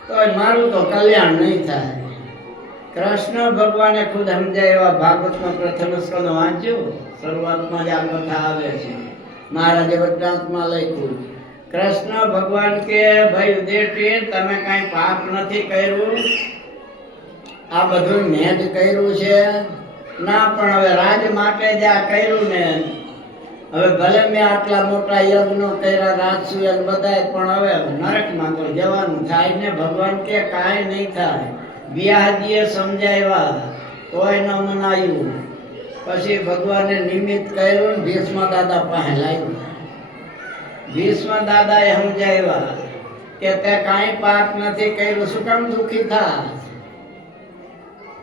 તો મારું તો કલ્યાણ નહીં થાય. કૃષ્ણ ભગવાને ખુદ સમજાય એવા ભાગવતમાં પ્રથમ સ્કંદ વાંચ્યું, શરૂઆતમાં જ આ કથા આવે છે. મહારાજે વૃત્તાંતમાં લખ્યું, કૃષ્ણ ભગવાન કે ભાઈ યુધિષ્ઠિર તમે કાંઈ પાપ નથી કર્યું, આ બધું મેં જ કર્યું છે. ના, પણ હવે રાજ માટે જ આ કર્યું ને, હવે ભલે મેં આટલા મોટા યજ્ઞો કર્યા, રાજસૂય બધાય, પણ હવે નરકમાં તો જવાનું થાય ને. ભગવાન કે કાંઈ નહીં થાય. વ્યાસજીએ સમજાવ્યા તોય ન મનાયું. પછી ભગવાને નિમિત્ત કર્યું ને ભીષ્મ દાદા પાસે લાવ્યું. ભીષ્મ દાદાએ સમજાવ્યા કે તે કાંઈ પાપ નથી કર્યું, શું કામ દુઃખી થા?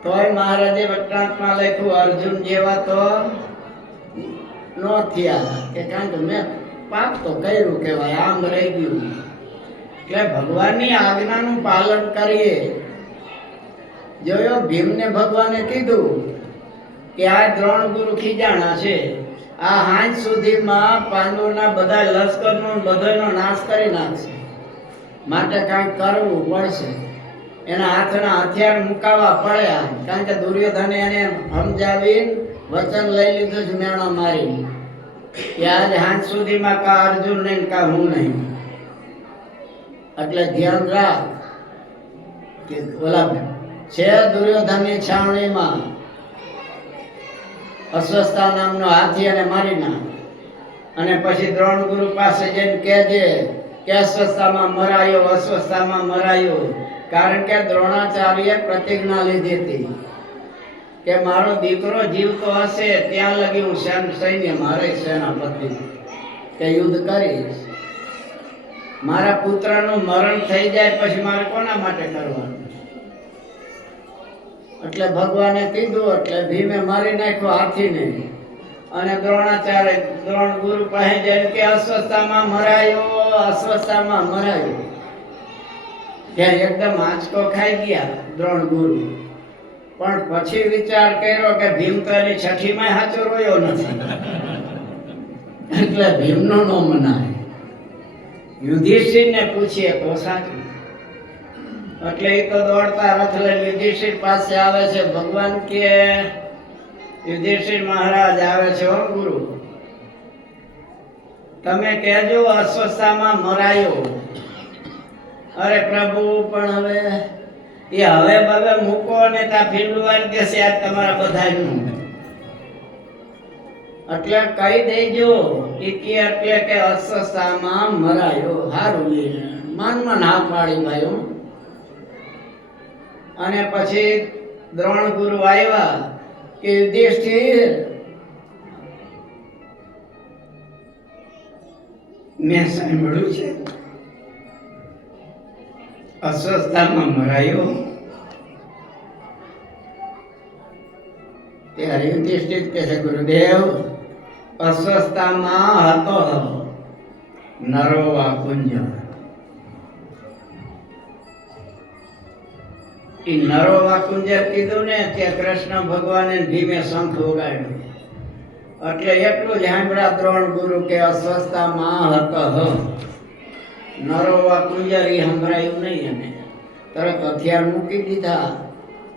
તોય મહારાજે વટનાથમાં લખ્યું અર્જુન જેવા તો ન થયા, કે કારણ કે મેં પાપ તો કર્યું કહેવાય, આમ રહી ગયું. એટલે ભગવાનની આજ્ઞાનું પાલન કરીએ. જોયો ભીમને ભગવાને કીધું કે આ દ્રોણ ગુરુ ખીજાણા છે, આ હાંજ સુધીમાં પાંડવોના બધા લશ્કરનો બધાનો નાશ કરી નાખશે, માટે કાંઈક કરવું પડશે. એના હાથના હથિયાર મુકાવવા પડ્યા, કારણ કે દુર્યોધને એને સમજાવી વચન લઈ લીધું જ મેણો મારી કે આજ હાંજ સુધીમાં કા અર્જુન નહીં કા હું નહીં. એટલે ધ્યાન રાખ કે ઓલા છે દુર્યોધનની છાવણીમાં અસ્વસ્થા નામનો હાથી અને મારી નાખ, અને પછી દ્રોણ ગુરુ પાસે જઈને કહેજે કે અસ્વસ્થામાં મરાયો, અસ્વસ્થામાં મરાયો. કારણ કે દ્રોણાચાર્ય પ્રતિજ્ઞા લીધી હતી કે મારો દીકરો જીવતો હશે ત્યાં લગી હું સૈન્ય મારે સેનાપતિ કે યુદ્ધ કરીશ. મારા પુત્રનું મરણ થઈ જાય પછી મારે કોના માટે કરવાનું? એટલે ભગવાને કીધું, એટલે ભીમે મારી નાખ્યો હાથીને. અને દ્રોણાચાર્ય દ્રોણ ગુરુ પાસે જઈને કે અસ્વસ્થામાં મરાયો, અસ્વસ્થામાં મરાયો. ત્યાં એકદમ આંચકો ખાઈ ગયા દ્રોણ ગુરુ. પણ પછી વિચાર કર્યો કે ભીમ તો એની છઠ્ઠીમાં સાચો રોયો નથી, એટલે ભીમનો નો મનાય. યુધિષ્ઠિરને પૂછીએ તો સાચું. એટલે એ તો દોડતા રથ લઈને યુધિષ્ઠિર પાસે આવે છે. ભગવાન કે યુધિષ્ઠિર મહારાજ આવે છે, હો ગુરુ તમે કહેજો અસ્વસ્થામાં મરાયો. અરે પ્રભુ પણ હવે બવે મૂકો ને તા ફીંડવાઈ દેશે આજ તમારા બધાનું. એટલે કહી દેજો એટલે કે અસ્વસ્થામાં મરાયો. હારું માનમાં ના પાડી ભાઈઓ. અને પછી દ્રોણ ગુરુ આવ્યા કે યુધિષ્ઠિર મેં સાંભળ્યું છે અસ્વસ્થતામાં મરાયો. ત્યારે યુધિષ્ઠિર કહે છે ગુરુદેવ અસ્વસ્થતામાં હતો નરોવા કુંજર. એ નરોવા કુંજર કીધું ને ત્યાં કૃષ્ણ ભગવાને ભીમે શંખ વગાડ્યો. એટલે એટલું જ સાંભળ્યા દ્રોણ ગુરુ કે અસ્વસ્થતામાં હતો નરોવા કુંજર. એ સંભળાયું નહીં. અને તરત હથિયાર મૂકી દીધા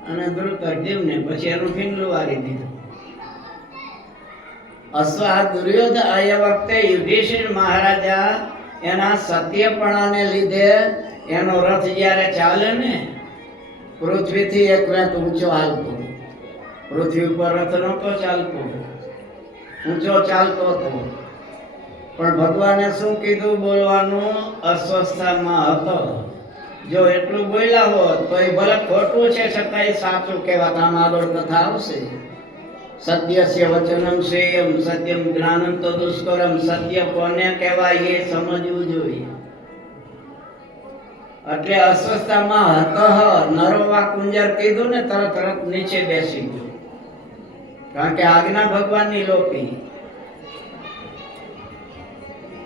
અને દ્રુપદને પછી એનું ફીંડલું વારી દીધું. દુર્યોધન એ વખતે યુધિષ્ઠિર મહારાજા એના સત્યપણાને લીધે એનો રથ જ્યારે ચાલે ને પૃથ્વીથી એક વેત ઊંચો હાલતો. પૃથ્વી ઉપર રથ નહોતો ચાલતો, ઊંચો ચાલતો હતો. પણ ભગવાને શું કીધું બોલવાનું? અસ્વસ્થતામાં હતો. જો એટલું બોલ્યા હોત તો એ ભલે ખોટું છે છતાં સાચું કહેવાત. આમ આગળ કથા આવશે. સત્યસ્ય વચનમ શ્રેયમ સત્યમ જ્ઞાનમ તો દુષ્કરમ. સત્ય કોને કહેવાય એ સમજવું જોઈએ. એટલે અસ્વસ્થતામાં હતો નરોવા કુંજર કીધું ને તરત નીચે બેસી ગયો. કારણ કે આજ્ઞા ભગવાનની લોપી.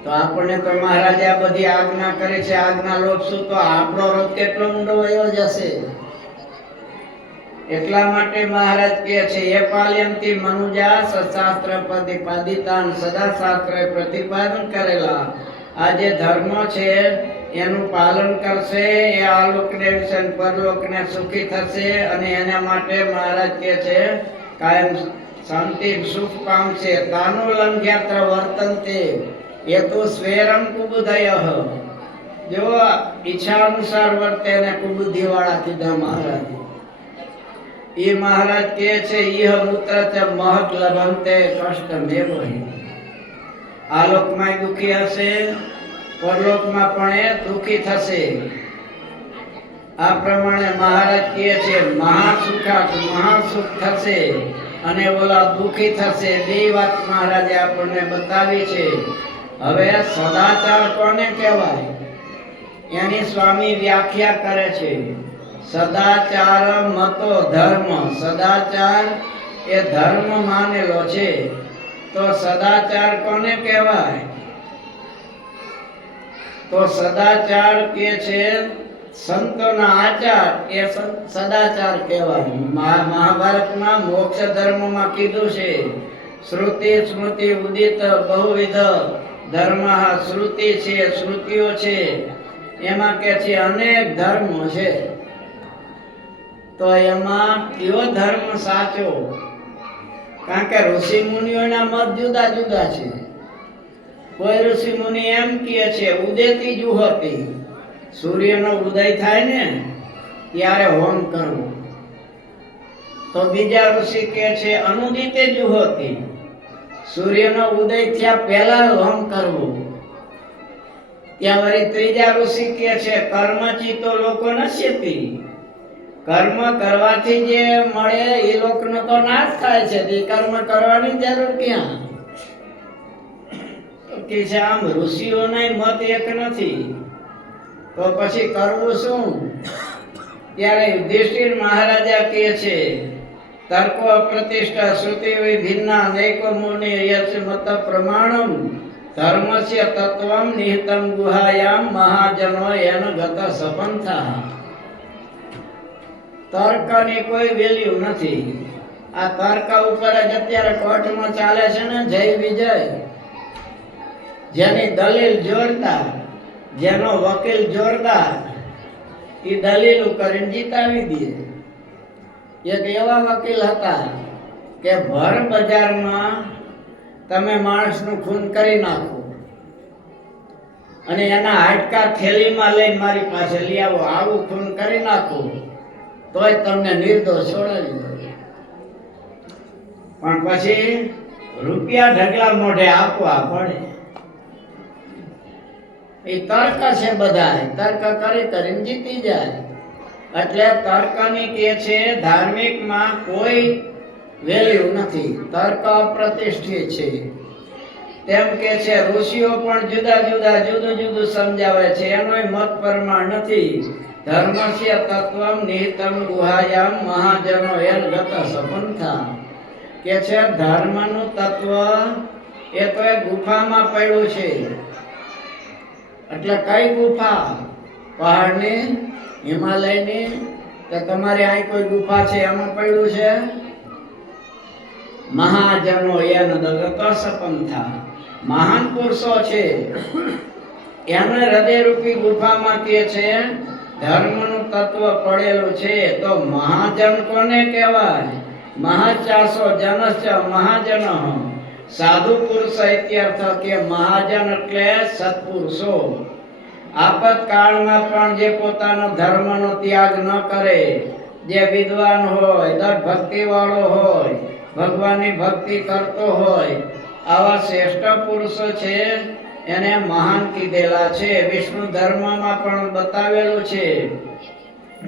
તો આપણને તો મહારાજે આ બધી આજ્ઞા કરે છે, આજ્ઞા લોપશું તો આપણો રથ કેટલો ઊંડો વયો જશે. એટલા માટે મહારાજ કહે છે એ પાલ્યંતી મનુજા સશાસ્ત્ર પ્રતિપાદિતાન સદા શાસ્ત્રે પ્રતિપાદન કરેલા. આ જે ધર્મ છે એનું પાલન કરશે એ આલોકને વિશે પરલોકને સુખી થશે. અને એના માટે મહારાજ કહે છે કાયમ શાંતિ સુખ પામશે. તાનો લંઘ્યાત્ર વર્તનતે એ તો સ્વેરમ કુબુદય. જો ઈચ્છા અનુસાર વર્તે ને કુબુદ્ધિ વાળા કીધા મહારાજ. એ મહારાજ કહે છે ઈહ મૂત્ર ચ મહત લભંતે કષ્ટમેવ. આલોકમાં દુઃખી હશે, પરલોકમાં પણ એ દુઃખી થશે. આ પ્રમાણે મહારાજ કહે છે મહાસુખ થશે. અને ઓલા દુખી થશે. બે વાત મહારાજે આપણને બતાવી છે. હવે સદાચાર કોને કહેવાય એની સ્વામી વ્યાખ્યા કરે છે. સદાચાર મતો ધર્મ. સદાચાર એ ધર્મ માનેલો છે. તો સદાચાર કોને કહેવાય? તો સદાચાર કે છે સંતોના આચાર એ સદાચાર કહેવાય. મહાભારતમાં મોક્ષ ધર્મમાં કીધું છે શ્રુતિ સ્મૃતિ ઉદિત બહુવિધ ધર્મ. શ્રુતિ છે, શ્રુતિઓ છે, એમાં કે છે અનેક ધર્મો છે. તો એમાં કયો ધર્મ સાચો? કારણ કે ઋષિ મુનિઓના મત જુદા જુદા છે. કોઈ ઋષિ મુનિ એમ કહે છે ઉદેતી જુહોતી, સૂર્યનો ઉદય થાય ને ત્યારે હોમ કરવું. તો બીજા ઋષિ કહે છે અનુદિતે જુહોતી, સૂર્યનો ઉદય થયા પહેલા હોમ કરવું. ત્યાં વળી ત્રીજા ઋષિ કહે છે કર્મચિતો લોકો નશ્યતિ, કર્મ કરવાથી જે મળે એ લોકનો તો નાશ થાય છે. તે કર્મ કરવાની જરૂર ક્યાં? કે છે આમ ઋષિઓના મત એક નથી, તો પછી કરવું શું? ત્યારે યુધિષ્ઠિર મહારાજા કહે છે તર્કો અપ્રતિષ્ઠા શ્રુતિ વિભિન્ના નૈકો મુનિ યશ મત પ્રમાણમ ધર્મસ્ય તત્વમ નિહિતમ ગુહાયામ મહાજનો એન ગત સપંથા. તર્કની કોઈ વેલ્યુ નથી. આ તર્ક ઉપર જ અત્યારે કોર્ટમાં ચાલે છે ને જય વિજય. જેની દલીલ જોરદાર, જેનો વકીલ જોરદાર, એ દલીલ કરીને જીતાવી દે. એક એવા વકીલ હતા કે ભર બજારમાં તમે માણસનું ખૂન કરી નાખો અને એના હાડકા થેલીમાં લઈને મારી પાસે લઈ આવો, આવું ખૂન કરી નાખો તોય તમને નિર્દોષ છોડાવી દો. પણ પછી રૂપિયા ઢગલા મોઢે આપવા પડે. એ તર્ક છે. બધા તર્ક કરીને જીતી જાય. એટલે તર્કની કે છે ધાર્મિકમાં કોઈ વેલ્યુ નથી. તર્ક અપ્રતિષ્ઠિત છે. તેમ કે છે ઋષિઓ પણ જુદું જુદું સમજાવે છે. એનોય મત પ્રમાણ નથી. ધર્મસ્ય તત્વમ નિહિતમ ગુહાયામ મહાજનો એન ગત સપંથા. કે છે ધર્મનું તત્વ એ તો એક ગુફામાં પડ્યું છે. એટલે કઈ ગુફા? પહાડની, હિમાલયની, કે તમારી અહીં કોઈ ગુફા છે એમાં પડ્યું છે? મહાજનો એન ગત સપંથા. મહાન પુરુષો છે એમને હૃદયરૂપી ગુફામાં કે છે ધર્મનું તત્વ પડેલું છે. તો મહાજન કોને કહેવાય? મહાચાસો જનશ્ચ મહાજન. સાધુ પુરુષ ઇત્યર્થ કે મહાજન એટલે સત્પુરુષો. આપતકાળમાં પણ જે પોતાનો ધર્મનો ત્યાગ ન કરે, જે વિદ્વાન હોય, દઢ ભક્તિ વાળો હોય, ભગવાનની ભક્તિ કરતો હોય, આવા શ્રેષ્ઠ પુરુષો છે એને મહાન કીધેલા છે. વિષ્ણુ ધર્મમાં પણ બતાવેલું છે.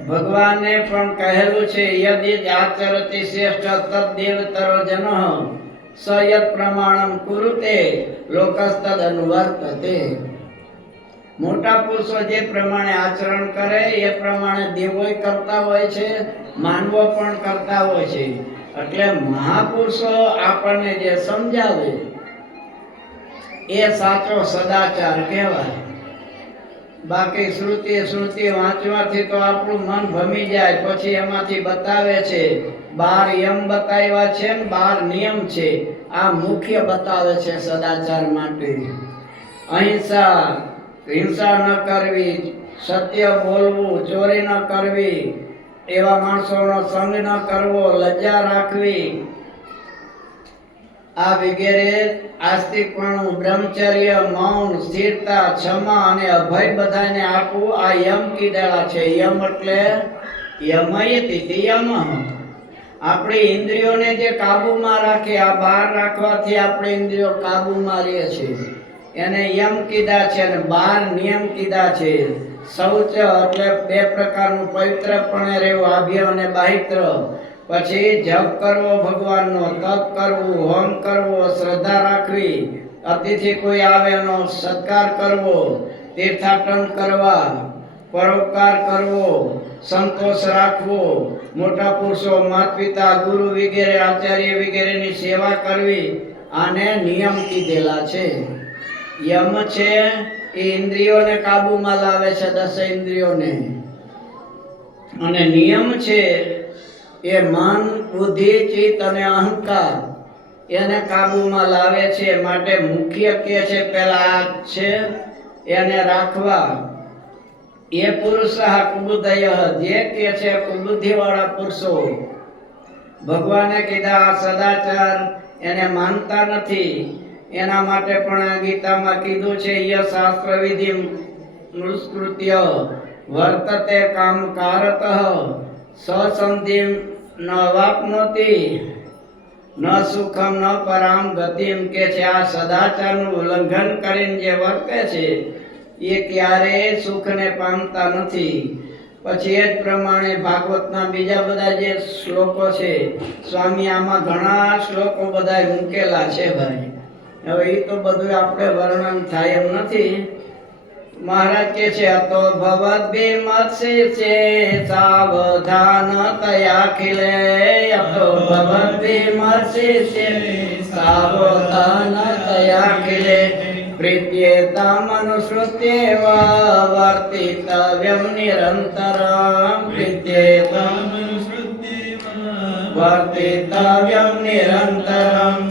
ભગવાને પણ કહેલું છે યદિ આચરતિ શ્રેષ્ઠ તદ્દેવતરો જનઃ સ યત પ્રમાણમ કુરુતે લોકસ્તદ અનુવર્તતે. મોટા પુરુષો જે પ્રમાણે આચરણ કરે એ પ્રમાણે દેવોય કરતા હોય છે, માનવો પણ કરતા હોય છે. એટલે મહાપુરુષો આપણને જે સમજાવે એ સાચો સદાચાર કહેવાય. બાકી શ્રુતિ વાંચવાથી તો આપણું મન ભમી જાય. પછી એમાંથી બતાવે છે 12 યમ બતાવ્યા છે ને 12 નિયમ છે. આ મુખ્ય બતાવે છે સદાચાર માટે. અહિંસા, હિંસા ન કરવી, સત્ય બોલવું, ચોરી ન કરવી, એવા માણસોનો સંગ ન કરવો, લજ્જા રાખવી, આ વગેરે આસ્તિકપણું, બ્રહ્મચર્ય, મૌન, સ્થિરતા, ક્ષમા અને અભય બધાને આપવું આ યમ કીધેલા છે. યમ એટલે યમયતિ યમ. આપણી ઇન્દ્રિયોને જે કાબુમાં રાખે, આ બહાર રાખવાથી આપણી ઇન્દ્રિયો કાબુમાં રહે છે, એને યમ કીધા છે. અને 12 નિયમ કીધા છે. શૌચ એટલે 2 પ્રકારનું પવિત્રપણે રહેવું, આભ્ય અને બાહિત્ર. પછી જપ કરવો ભગવાનનો, તપ કરવું, હોમ કરવો, શ્રદ્ધા રાખવી, અતિથિ કોઈ આવે એનો સત્કાર કરવો, તીર્થાટન કરવા, પરોપકાર કરવો, સંતોષ રાખવો, મોટા પુરુષો, માતા પિતા, ગુરુ વગેરે, આચાર્ય વગેરેની સેવા કરવી, આને નિયમ કીધેલા છે. યમ છે એ ઇન્દ્રિયોને કાબુમાં લાવે છે, 10 ઇન્દ્રિયોને. અને નિયમ છે એ મન, બુદ્ધિ, ચિત્ત અને અહંકાર એને કાબુમાં લાવે છે. માટે મુખ્ય કે છે પેલા આ છે એને રાખવા. એ પુરુષ કુબુદ્ધય, જે કે છે કુબુદ્ધિ વાળા પુરુષો. ભગવાને કીધા આ સદાચાર એને માનતા નથી, એના માટે પણ આ ગીતામાં કીધું છે ય શાસ્ત્ર વિધિ મૃત્ય વર્તતે કામકારતઃ સસંધિ ન વાપનોતિ ન સુખમ ન પરામ ગતિમ. કે છે આ સદાચારનું ઉલ્લંઘન કરીને જે વર્તે છે એ ક્યારેય સુખને પામતા નથી. પછી એ જ પ્રમાણે ભાગવતના બીજા બધા જે શ્લોકો છે, સ્વામી આમાં ઘણા શ્લોકો બધા મૂકેલા છે ભાઈ. હવે એ તો બધું આપણે વર્ણન થાય એમ નથી. મહારાજ કે છે અતો ભવદ વિમર્શિ છે સાવધાન તયાખિલે. અતો ભવદ વિમર્શિ છે સાવધાન તયાખિલે. પ્રીત્યેતમ અનુસૃત્યેવ વર્તિતવ્યમ નિરંતરમ. પ્રીત્યેતમ વર્તિતવ્યમ નિરંતરમ.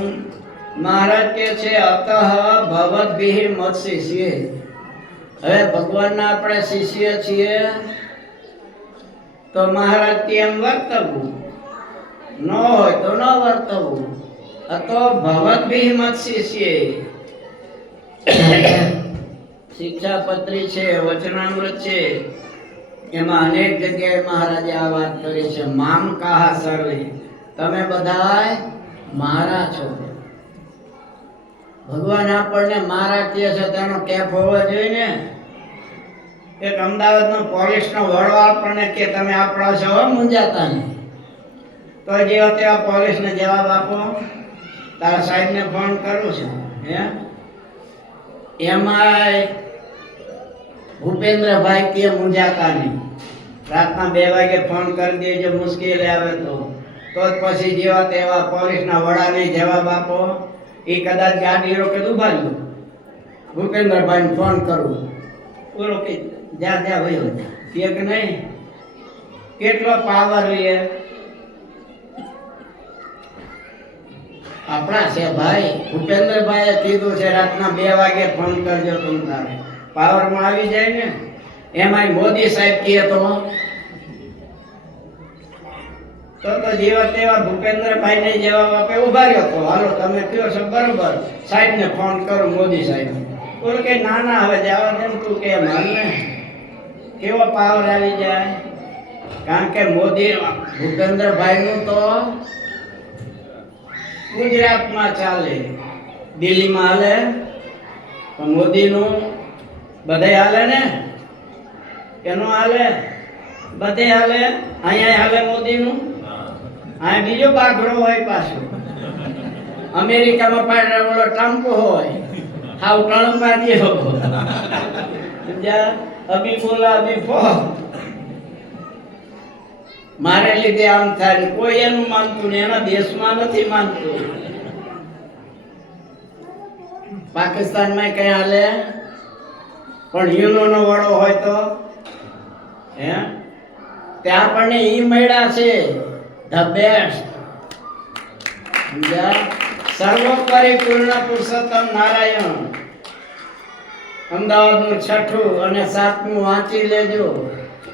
મહારાજ કે છે અતઃ ભવદ્ભિઃ મત્શિષ્ય. હવે ભગવાનના આપણે શિષ્ય છીએ તો મહારાજ કેમ વર્તવું, ન હોય તો ન વર્તવું. અતો ભવદ્ભિઃ મત્શિષ્ય. શિક્ષાપત્રી છે, વચનામૃત છે, એમાં અનેક જગ્યાએ મહારાજે આ વાત કરી છે. મામ કાહ સર્વે, તમે બધાય મારા છો. ભગવાન આપણને મારા કહે છે તેનો કેફ હોવો જોઈએ ને. એક અમદાવાદનો પોલીસનો વડો આપણને કે તમે આપણા છો, મૂંઝાતા નહીં. તો જેવા તેવા પોલીસને જવાબ આપો, તારા સાહેબને ફોન કરું છું. હે એમાંય ભૂપેન્દ્રભાઈ કે મૂંઝાતા નહીં. રાતના 2 વાગે ફોન કરી દેજો, મુશ્કેલી આવે તો જ પછી જેવા તેવા પોલીસના વડાને જવાબ આપો. એ કદાચ ગાડી રોકે તો ઉભા લો, ભૂપેન્દ્રભાઈને ફોન કરું, બોલો કે જ્યાં ભાઈ એક નહીં. કેટલો પાવર લે આપણા છે ભાઈ. ભૂપેન્દ્રભાઈએ કીધું છે રાતના 2 વાગે ફોન કરજો તમે તારે. પાવરમાં આવી જાય ને. એમાંય મોદી સાહેબ કહે તો જેવા તેવા ભૂપેન્દ્રભાઈ ને જવાબ આપે, ઉભા રહ્યો તો હાલો તમે કયો છો બરોબર, સાહેબ ને ફોન કરો, મોદી સાહેબ. બોલો કે ના ના હવે જવા દે તું કે માનને. કેવો પાવર આવી જાય. કારણ કે મોદી ભૂપેન્દ્રભાઈ નું તો ગુજરાતમાં ચાલે, દિલ્હીમાં હાલે, પણ મોદીનું બધે હાલે ને. કેનું હાલે? બધે હાલે. અહીંયા હાલે મોદીનું. આ બીજો બાઘડો હોય પાછો. અમેરિકામાં પાડે ઓલો ટ્રમ્પ હોય, હાવ ટણમાં દેવો. અભી બોલા અભી ફો. મારે લીધે આમ થાય. કોઈ એનું માનતું ને એના દેશમાં નથી માનતું. પાકિસ્તાનમાં કઈ હાલે, પણ યુનોનો વડો હોય તો હે ત્યાં આપણને ઈ મળ્યા છે ધ બેસ્ટ. સર્વોપરી પૂર્ણ પુરુષોત્તમ નારાયણ. અમદાવાદનું 6ઠું અને 7મું વાંચી લેજો.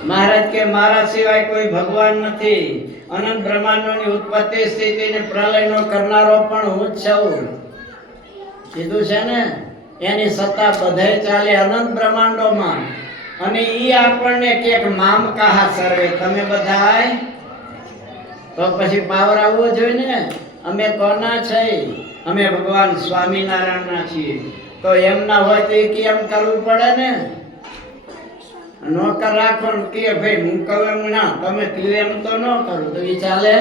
મહારાજ કે મારા સિવાય કોઈ ભગવાન નથી. અનંત બ્રહ્માંડોની ઉત્પત્તિ, સ્થિતિ ને પ્રલયનો કરનારો પણ હું જ છું. કીધું છે ને. એની સત્તા બધાય ચાલે અનંત બ્રહ્માંડોમાં. અને ઈ આપણને કે મામ કાહા સર્વે, તમે બધાય. તો પછી પાવર આવવો જોઈએ ને. અમે કોના છે? અમે ભગવાન સ્વામિનારાયણના છીએ. તો એમના હોય તો એ કેમ કરવું પડે ને. નોકર રાખો ને કે ભાઈ હું કહું એમ ના, તમે કહ્યું એમ તો ન કરું તો એ ચાલે.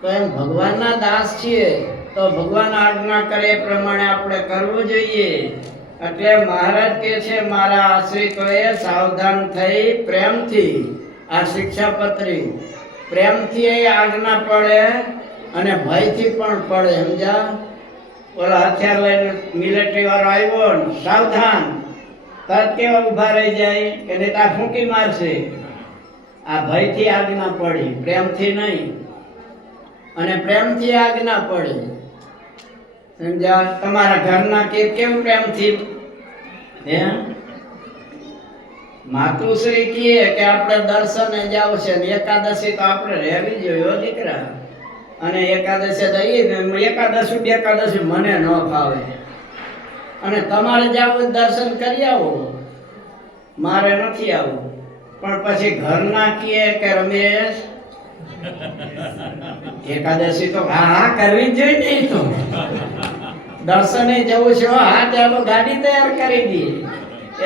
તો એમ ભગવાનના દાસ છીએ તો ભગવાન આજ્ઞા કરે એ પ્રમાણે આપણે કરવું જોઈએ. એટલે મહારાજ કહે છે મારા આશ્રિતોએ સાવધાન થઈ પ્રેમથી આ શિક્ષાપત્રી પ્રેમથી એ આજ્ઞા પડે અને ભયથી પણ પડે. સમજા? ઓલા હથિયાર લઈને મિલિટરી વાળો આવ્યો ને સાવધાન તરત કેવા ઊભા રહી જાય કે નહીં તો આ ફૂંકી મારશે. આ ભયથી આજ્ઞા પડી, પ્રેમથી નહીં. અને પ્રેમથી આજ્ઞા પડે. સમજા? તમારા ઘરના કેમ પ્રેમથી હે માતુશ્રી કહે કે આપણે દર્શને જાવ છે ને એકાદશી તો આપણે રહેવી જોઈએ દીકરા. અને એકાદશી જઈએ એકાદશી બેકાદશી મને ન ફાવે અને તમારે જાવ દર્શન કરી આવો, મારે નથી આવવું. પણ પછી ઘરના કહે કે રમેશ એકાદશી તો હા કરવી જ જોઈએ ને, તો દર્શને જવું છે. હા ચાલો ગાડી તૈયાર કરી દઈએ.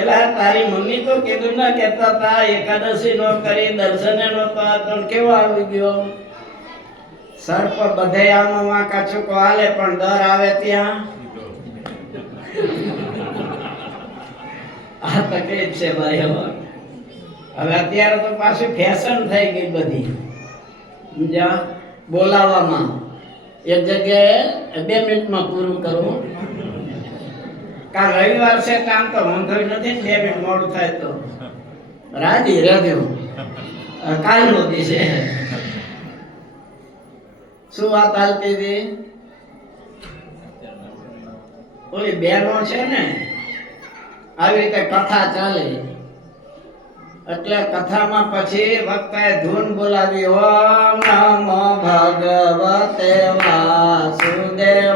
એલા તારી મમ્મી તો કીધું ના કેતા તા એકાદશી નો કરી દર્શને નો તો કેવો આવી ગયો. સર્પ બધે આમાં વાંકા ચૂકો હાલે પણ દર આવે ત્યાં આ તકલીફ છે ભાઈ. હવે અત્યારે તો પાછું ફેશન થઈ ગઈ બધી. સમજા? બોલાવવામાં એક જગ્યાએ 2 મિનિટમાં પૂરું કરવું. કાલ રવિવાર છે કામ તો વાંધો નથી ને 2 મિનિટ મોડું થાય તો રાજી રહેજો. કાલનો દી છે. શું વાત હાલતી હતી? ઓલી બહેનો છે ને આવી રીતે કથા ચાલે એટલે કથામાં પછી વક્તાએ ધૂન બોલાવી ઓમ નમો ભગવતે વાસુદેવાય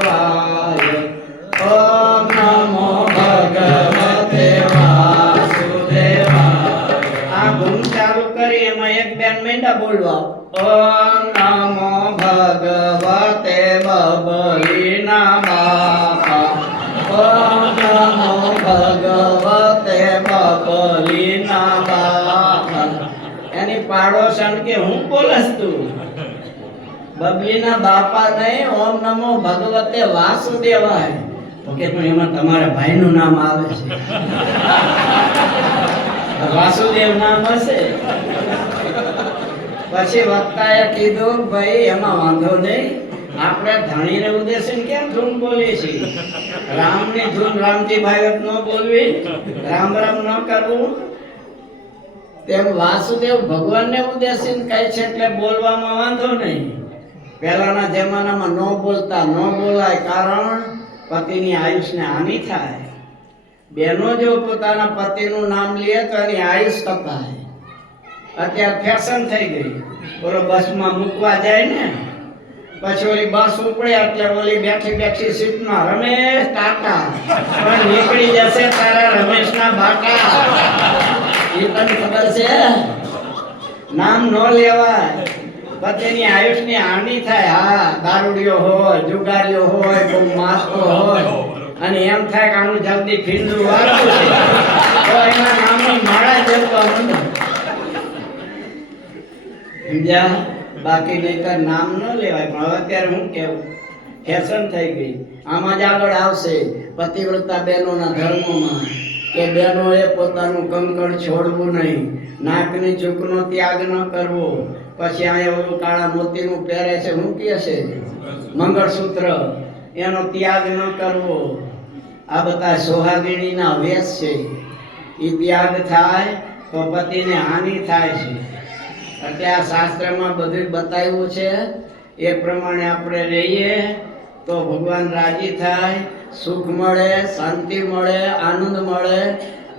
ઓમ નમો ભગવતે વાસુદેવાય. આ ધૂન ચાલુ કરી એમાં એક બેન મીંડા બોલવા ઓમ નમો ભગવતે બબલીના બાપા ઓમ નમો ભગવતે બબલીના બાપા. એની પાડોશન કે હું બોલસ તું? બબલીના બાપા નહીં, ઓમ નમો ભગવતે વાસુદેવાય. ઓકે પણ એમાં તમારા ભાઈનું નામ આવે છે. વાસુદેવ નામ હશે. પછી વક્તાએ કીધું ભાઈ એમાં વાંધો નહીં, આપણે ધણીને ઉદ્દેશીને કેમ ધૂન બોલીએ છીએ? રામની ધૂન રામજી ભાગવત ન બોલવી, રામ રામ ન કરવું. તેમ વાસુદેવ ભગવાનને ઉદ્દેશીને કહે છે એટલે બોલવામાં વાંધો નહીં. પહેલાના જમાનામાં ન બોલતા, ન બોલાય કારણ પતિની આયુષને હાનિ થાય. બહેનો જો પોતાના પતિનું નામ લે તો એની આયુષ કપાય. અત્યારે ફેશન થઈ ગઈ. ઓલો બસમાં મૂકવા જાય ને પછી ઓલી બસ ઉપડે એટલે ઓલી બેઠી સીટમાં રમેશ ટાટા પણ નીકળી જશે તારા રમેશના બાટા. એ તને ખબર છે? નામ ન લેવાય, પતિની આયુષની હાનિ થાય. હા દારૂડિયો હોય, જુગારીઓ હોય, બહુ માસ્તો હોય અને એમ થાય કે આનું જલ્દી ફીંડું વાળું છે તો એના નામની માળા જપવા માંડો. સમજ્યા? બાકી નહીંતર નામ ન લેવાય. પણ હવે અત્યારે હું કેવું ફેશન થઈ ગઈ. આમાં જ આગળ આવશે પતિવ્રતા બહેનોના ધર્મોમાં કે બહેનોએ પોતાનું કંકણ છોડવું નહીં, નાકની ચૂકનો ત્યાગ ન કરવો. પછી અહીંયા ઓલું કાળા મોતીનું પહેરે છે, શું કહે છે? મંગળસૂત્ર, એનો ત્યાગ ન કરવો. આ બધા સોહાગીણીના વેશ છે. એ ત્યાગ થાય તો પતિને હાનિ થાય છે. અત્યારે શાસ્ત્રમાં બધું બતાવ્યું છે. એ પ્રમાણે આપણે રહીએ તો ભગવાન રાજી થાય, સુખ મળે, શાંતિ મળે, આનંદ મળે.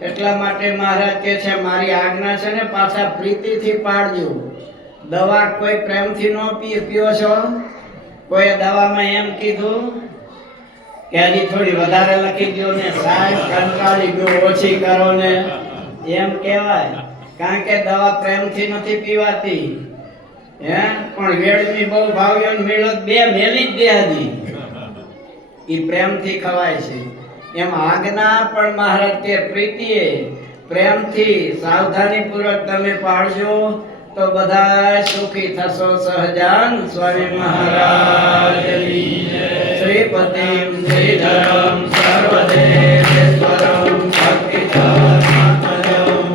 એટલા માટે મહારાજ કહે છે મારી આજ્ઞા છે ને પાછા પ્રીતિથી પાડજો. દવા કોઈ પ્રેમથી ન પીઓ છો? કોઈ દવામાં એમ કીધું કે હજી થોડી વધારે લખી દો ને, સાહેબ કંટાળી ગયો, ઓછી કરો ને, એમ કહેવાય. કારણ કે દવા પ્રેમથી નથી પીવાતી. હે પણ વેડમી બહુ ભાવ્યો ને મેળો બે મેલી જ દે હજી. એ પ્રેમથી ખવાય છે. એમ આજ્ઞા પણ મહારાજ કે પ્રીતિએ પ્રેમથી સાવધાનીપૂર્વક તમે પાળજો તો બધા સુખી થશો સહજાન સ્વામી મહારાજની જય. શ્રીપતિમ શ્રીધરમ સર્વદેવેશ્વરમ ભક્તિધર્માત્મજમ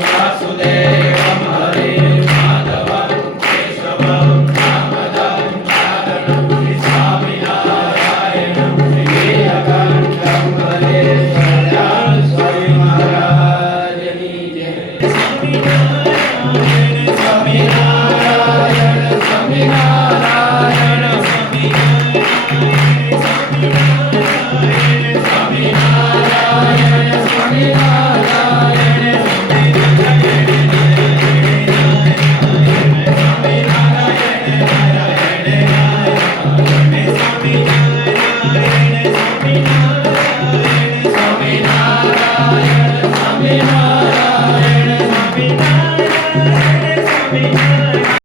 વાસુદેવમ હરિમ માધવમ કેશવમ દામોદરમ નારાયણમ સ્વામિનારાયણમ નીલકંઠમ વંદે સહજાન સ્વામી મહારાજની જય. સ્વામિનારાયણ સ્વામિનારાયણ સ્વામિનારાયણ સ્વામિનારાયણ સ્વામિનારાયણ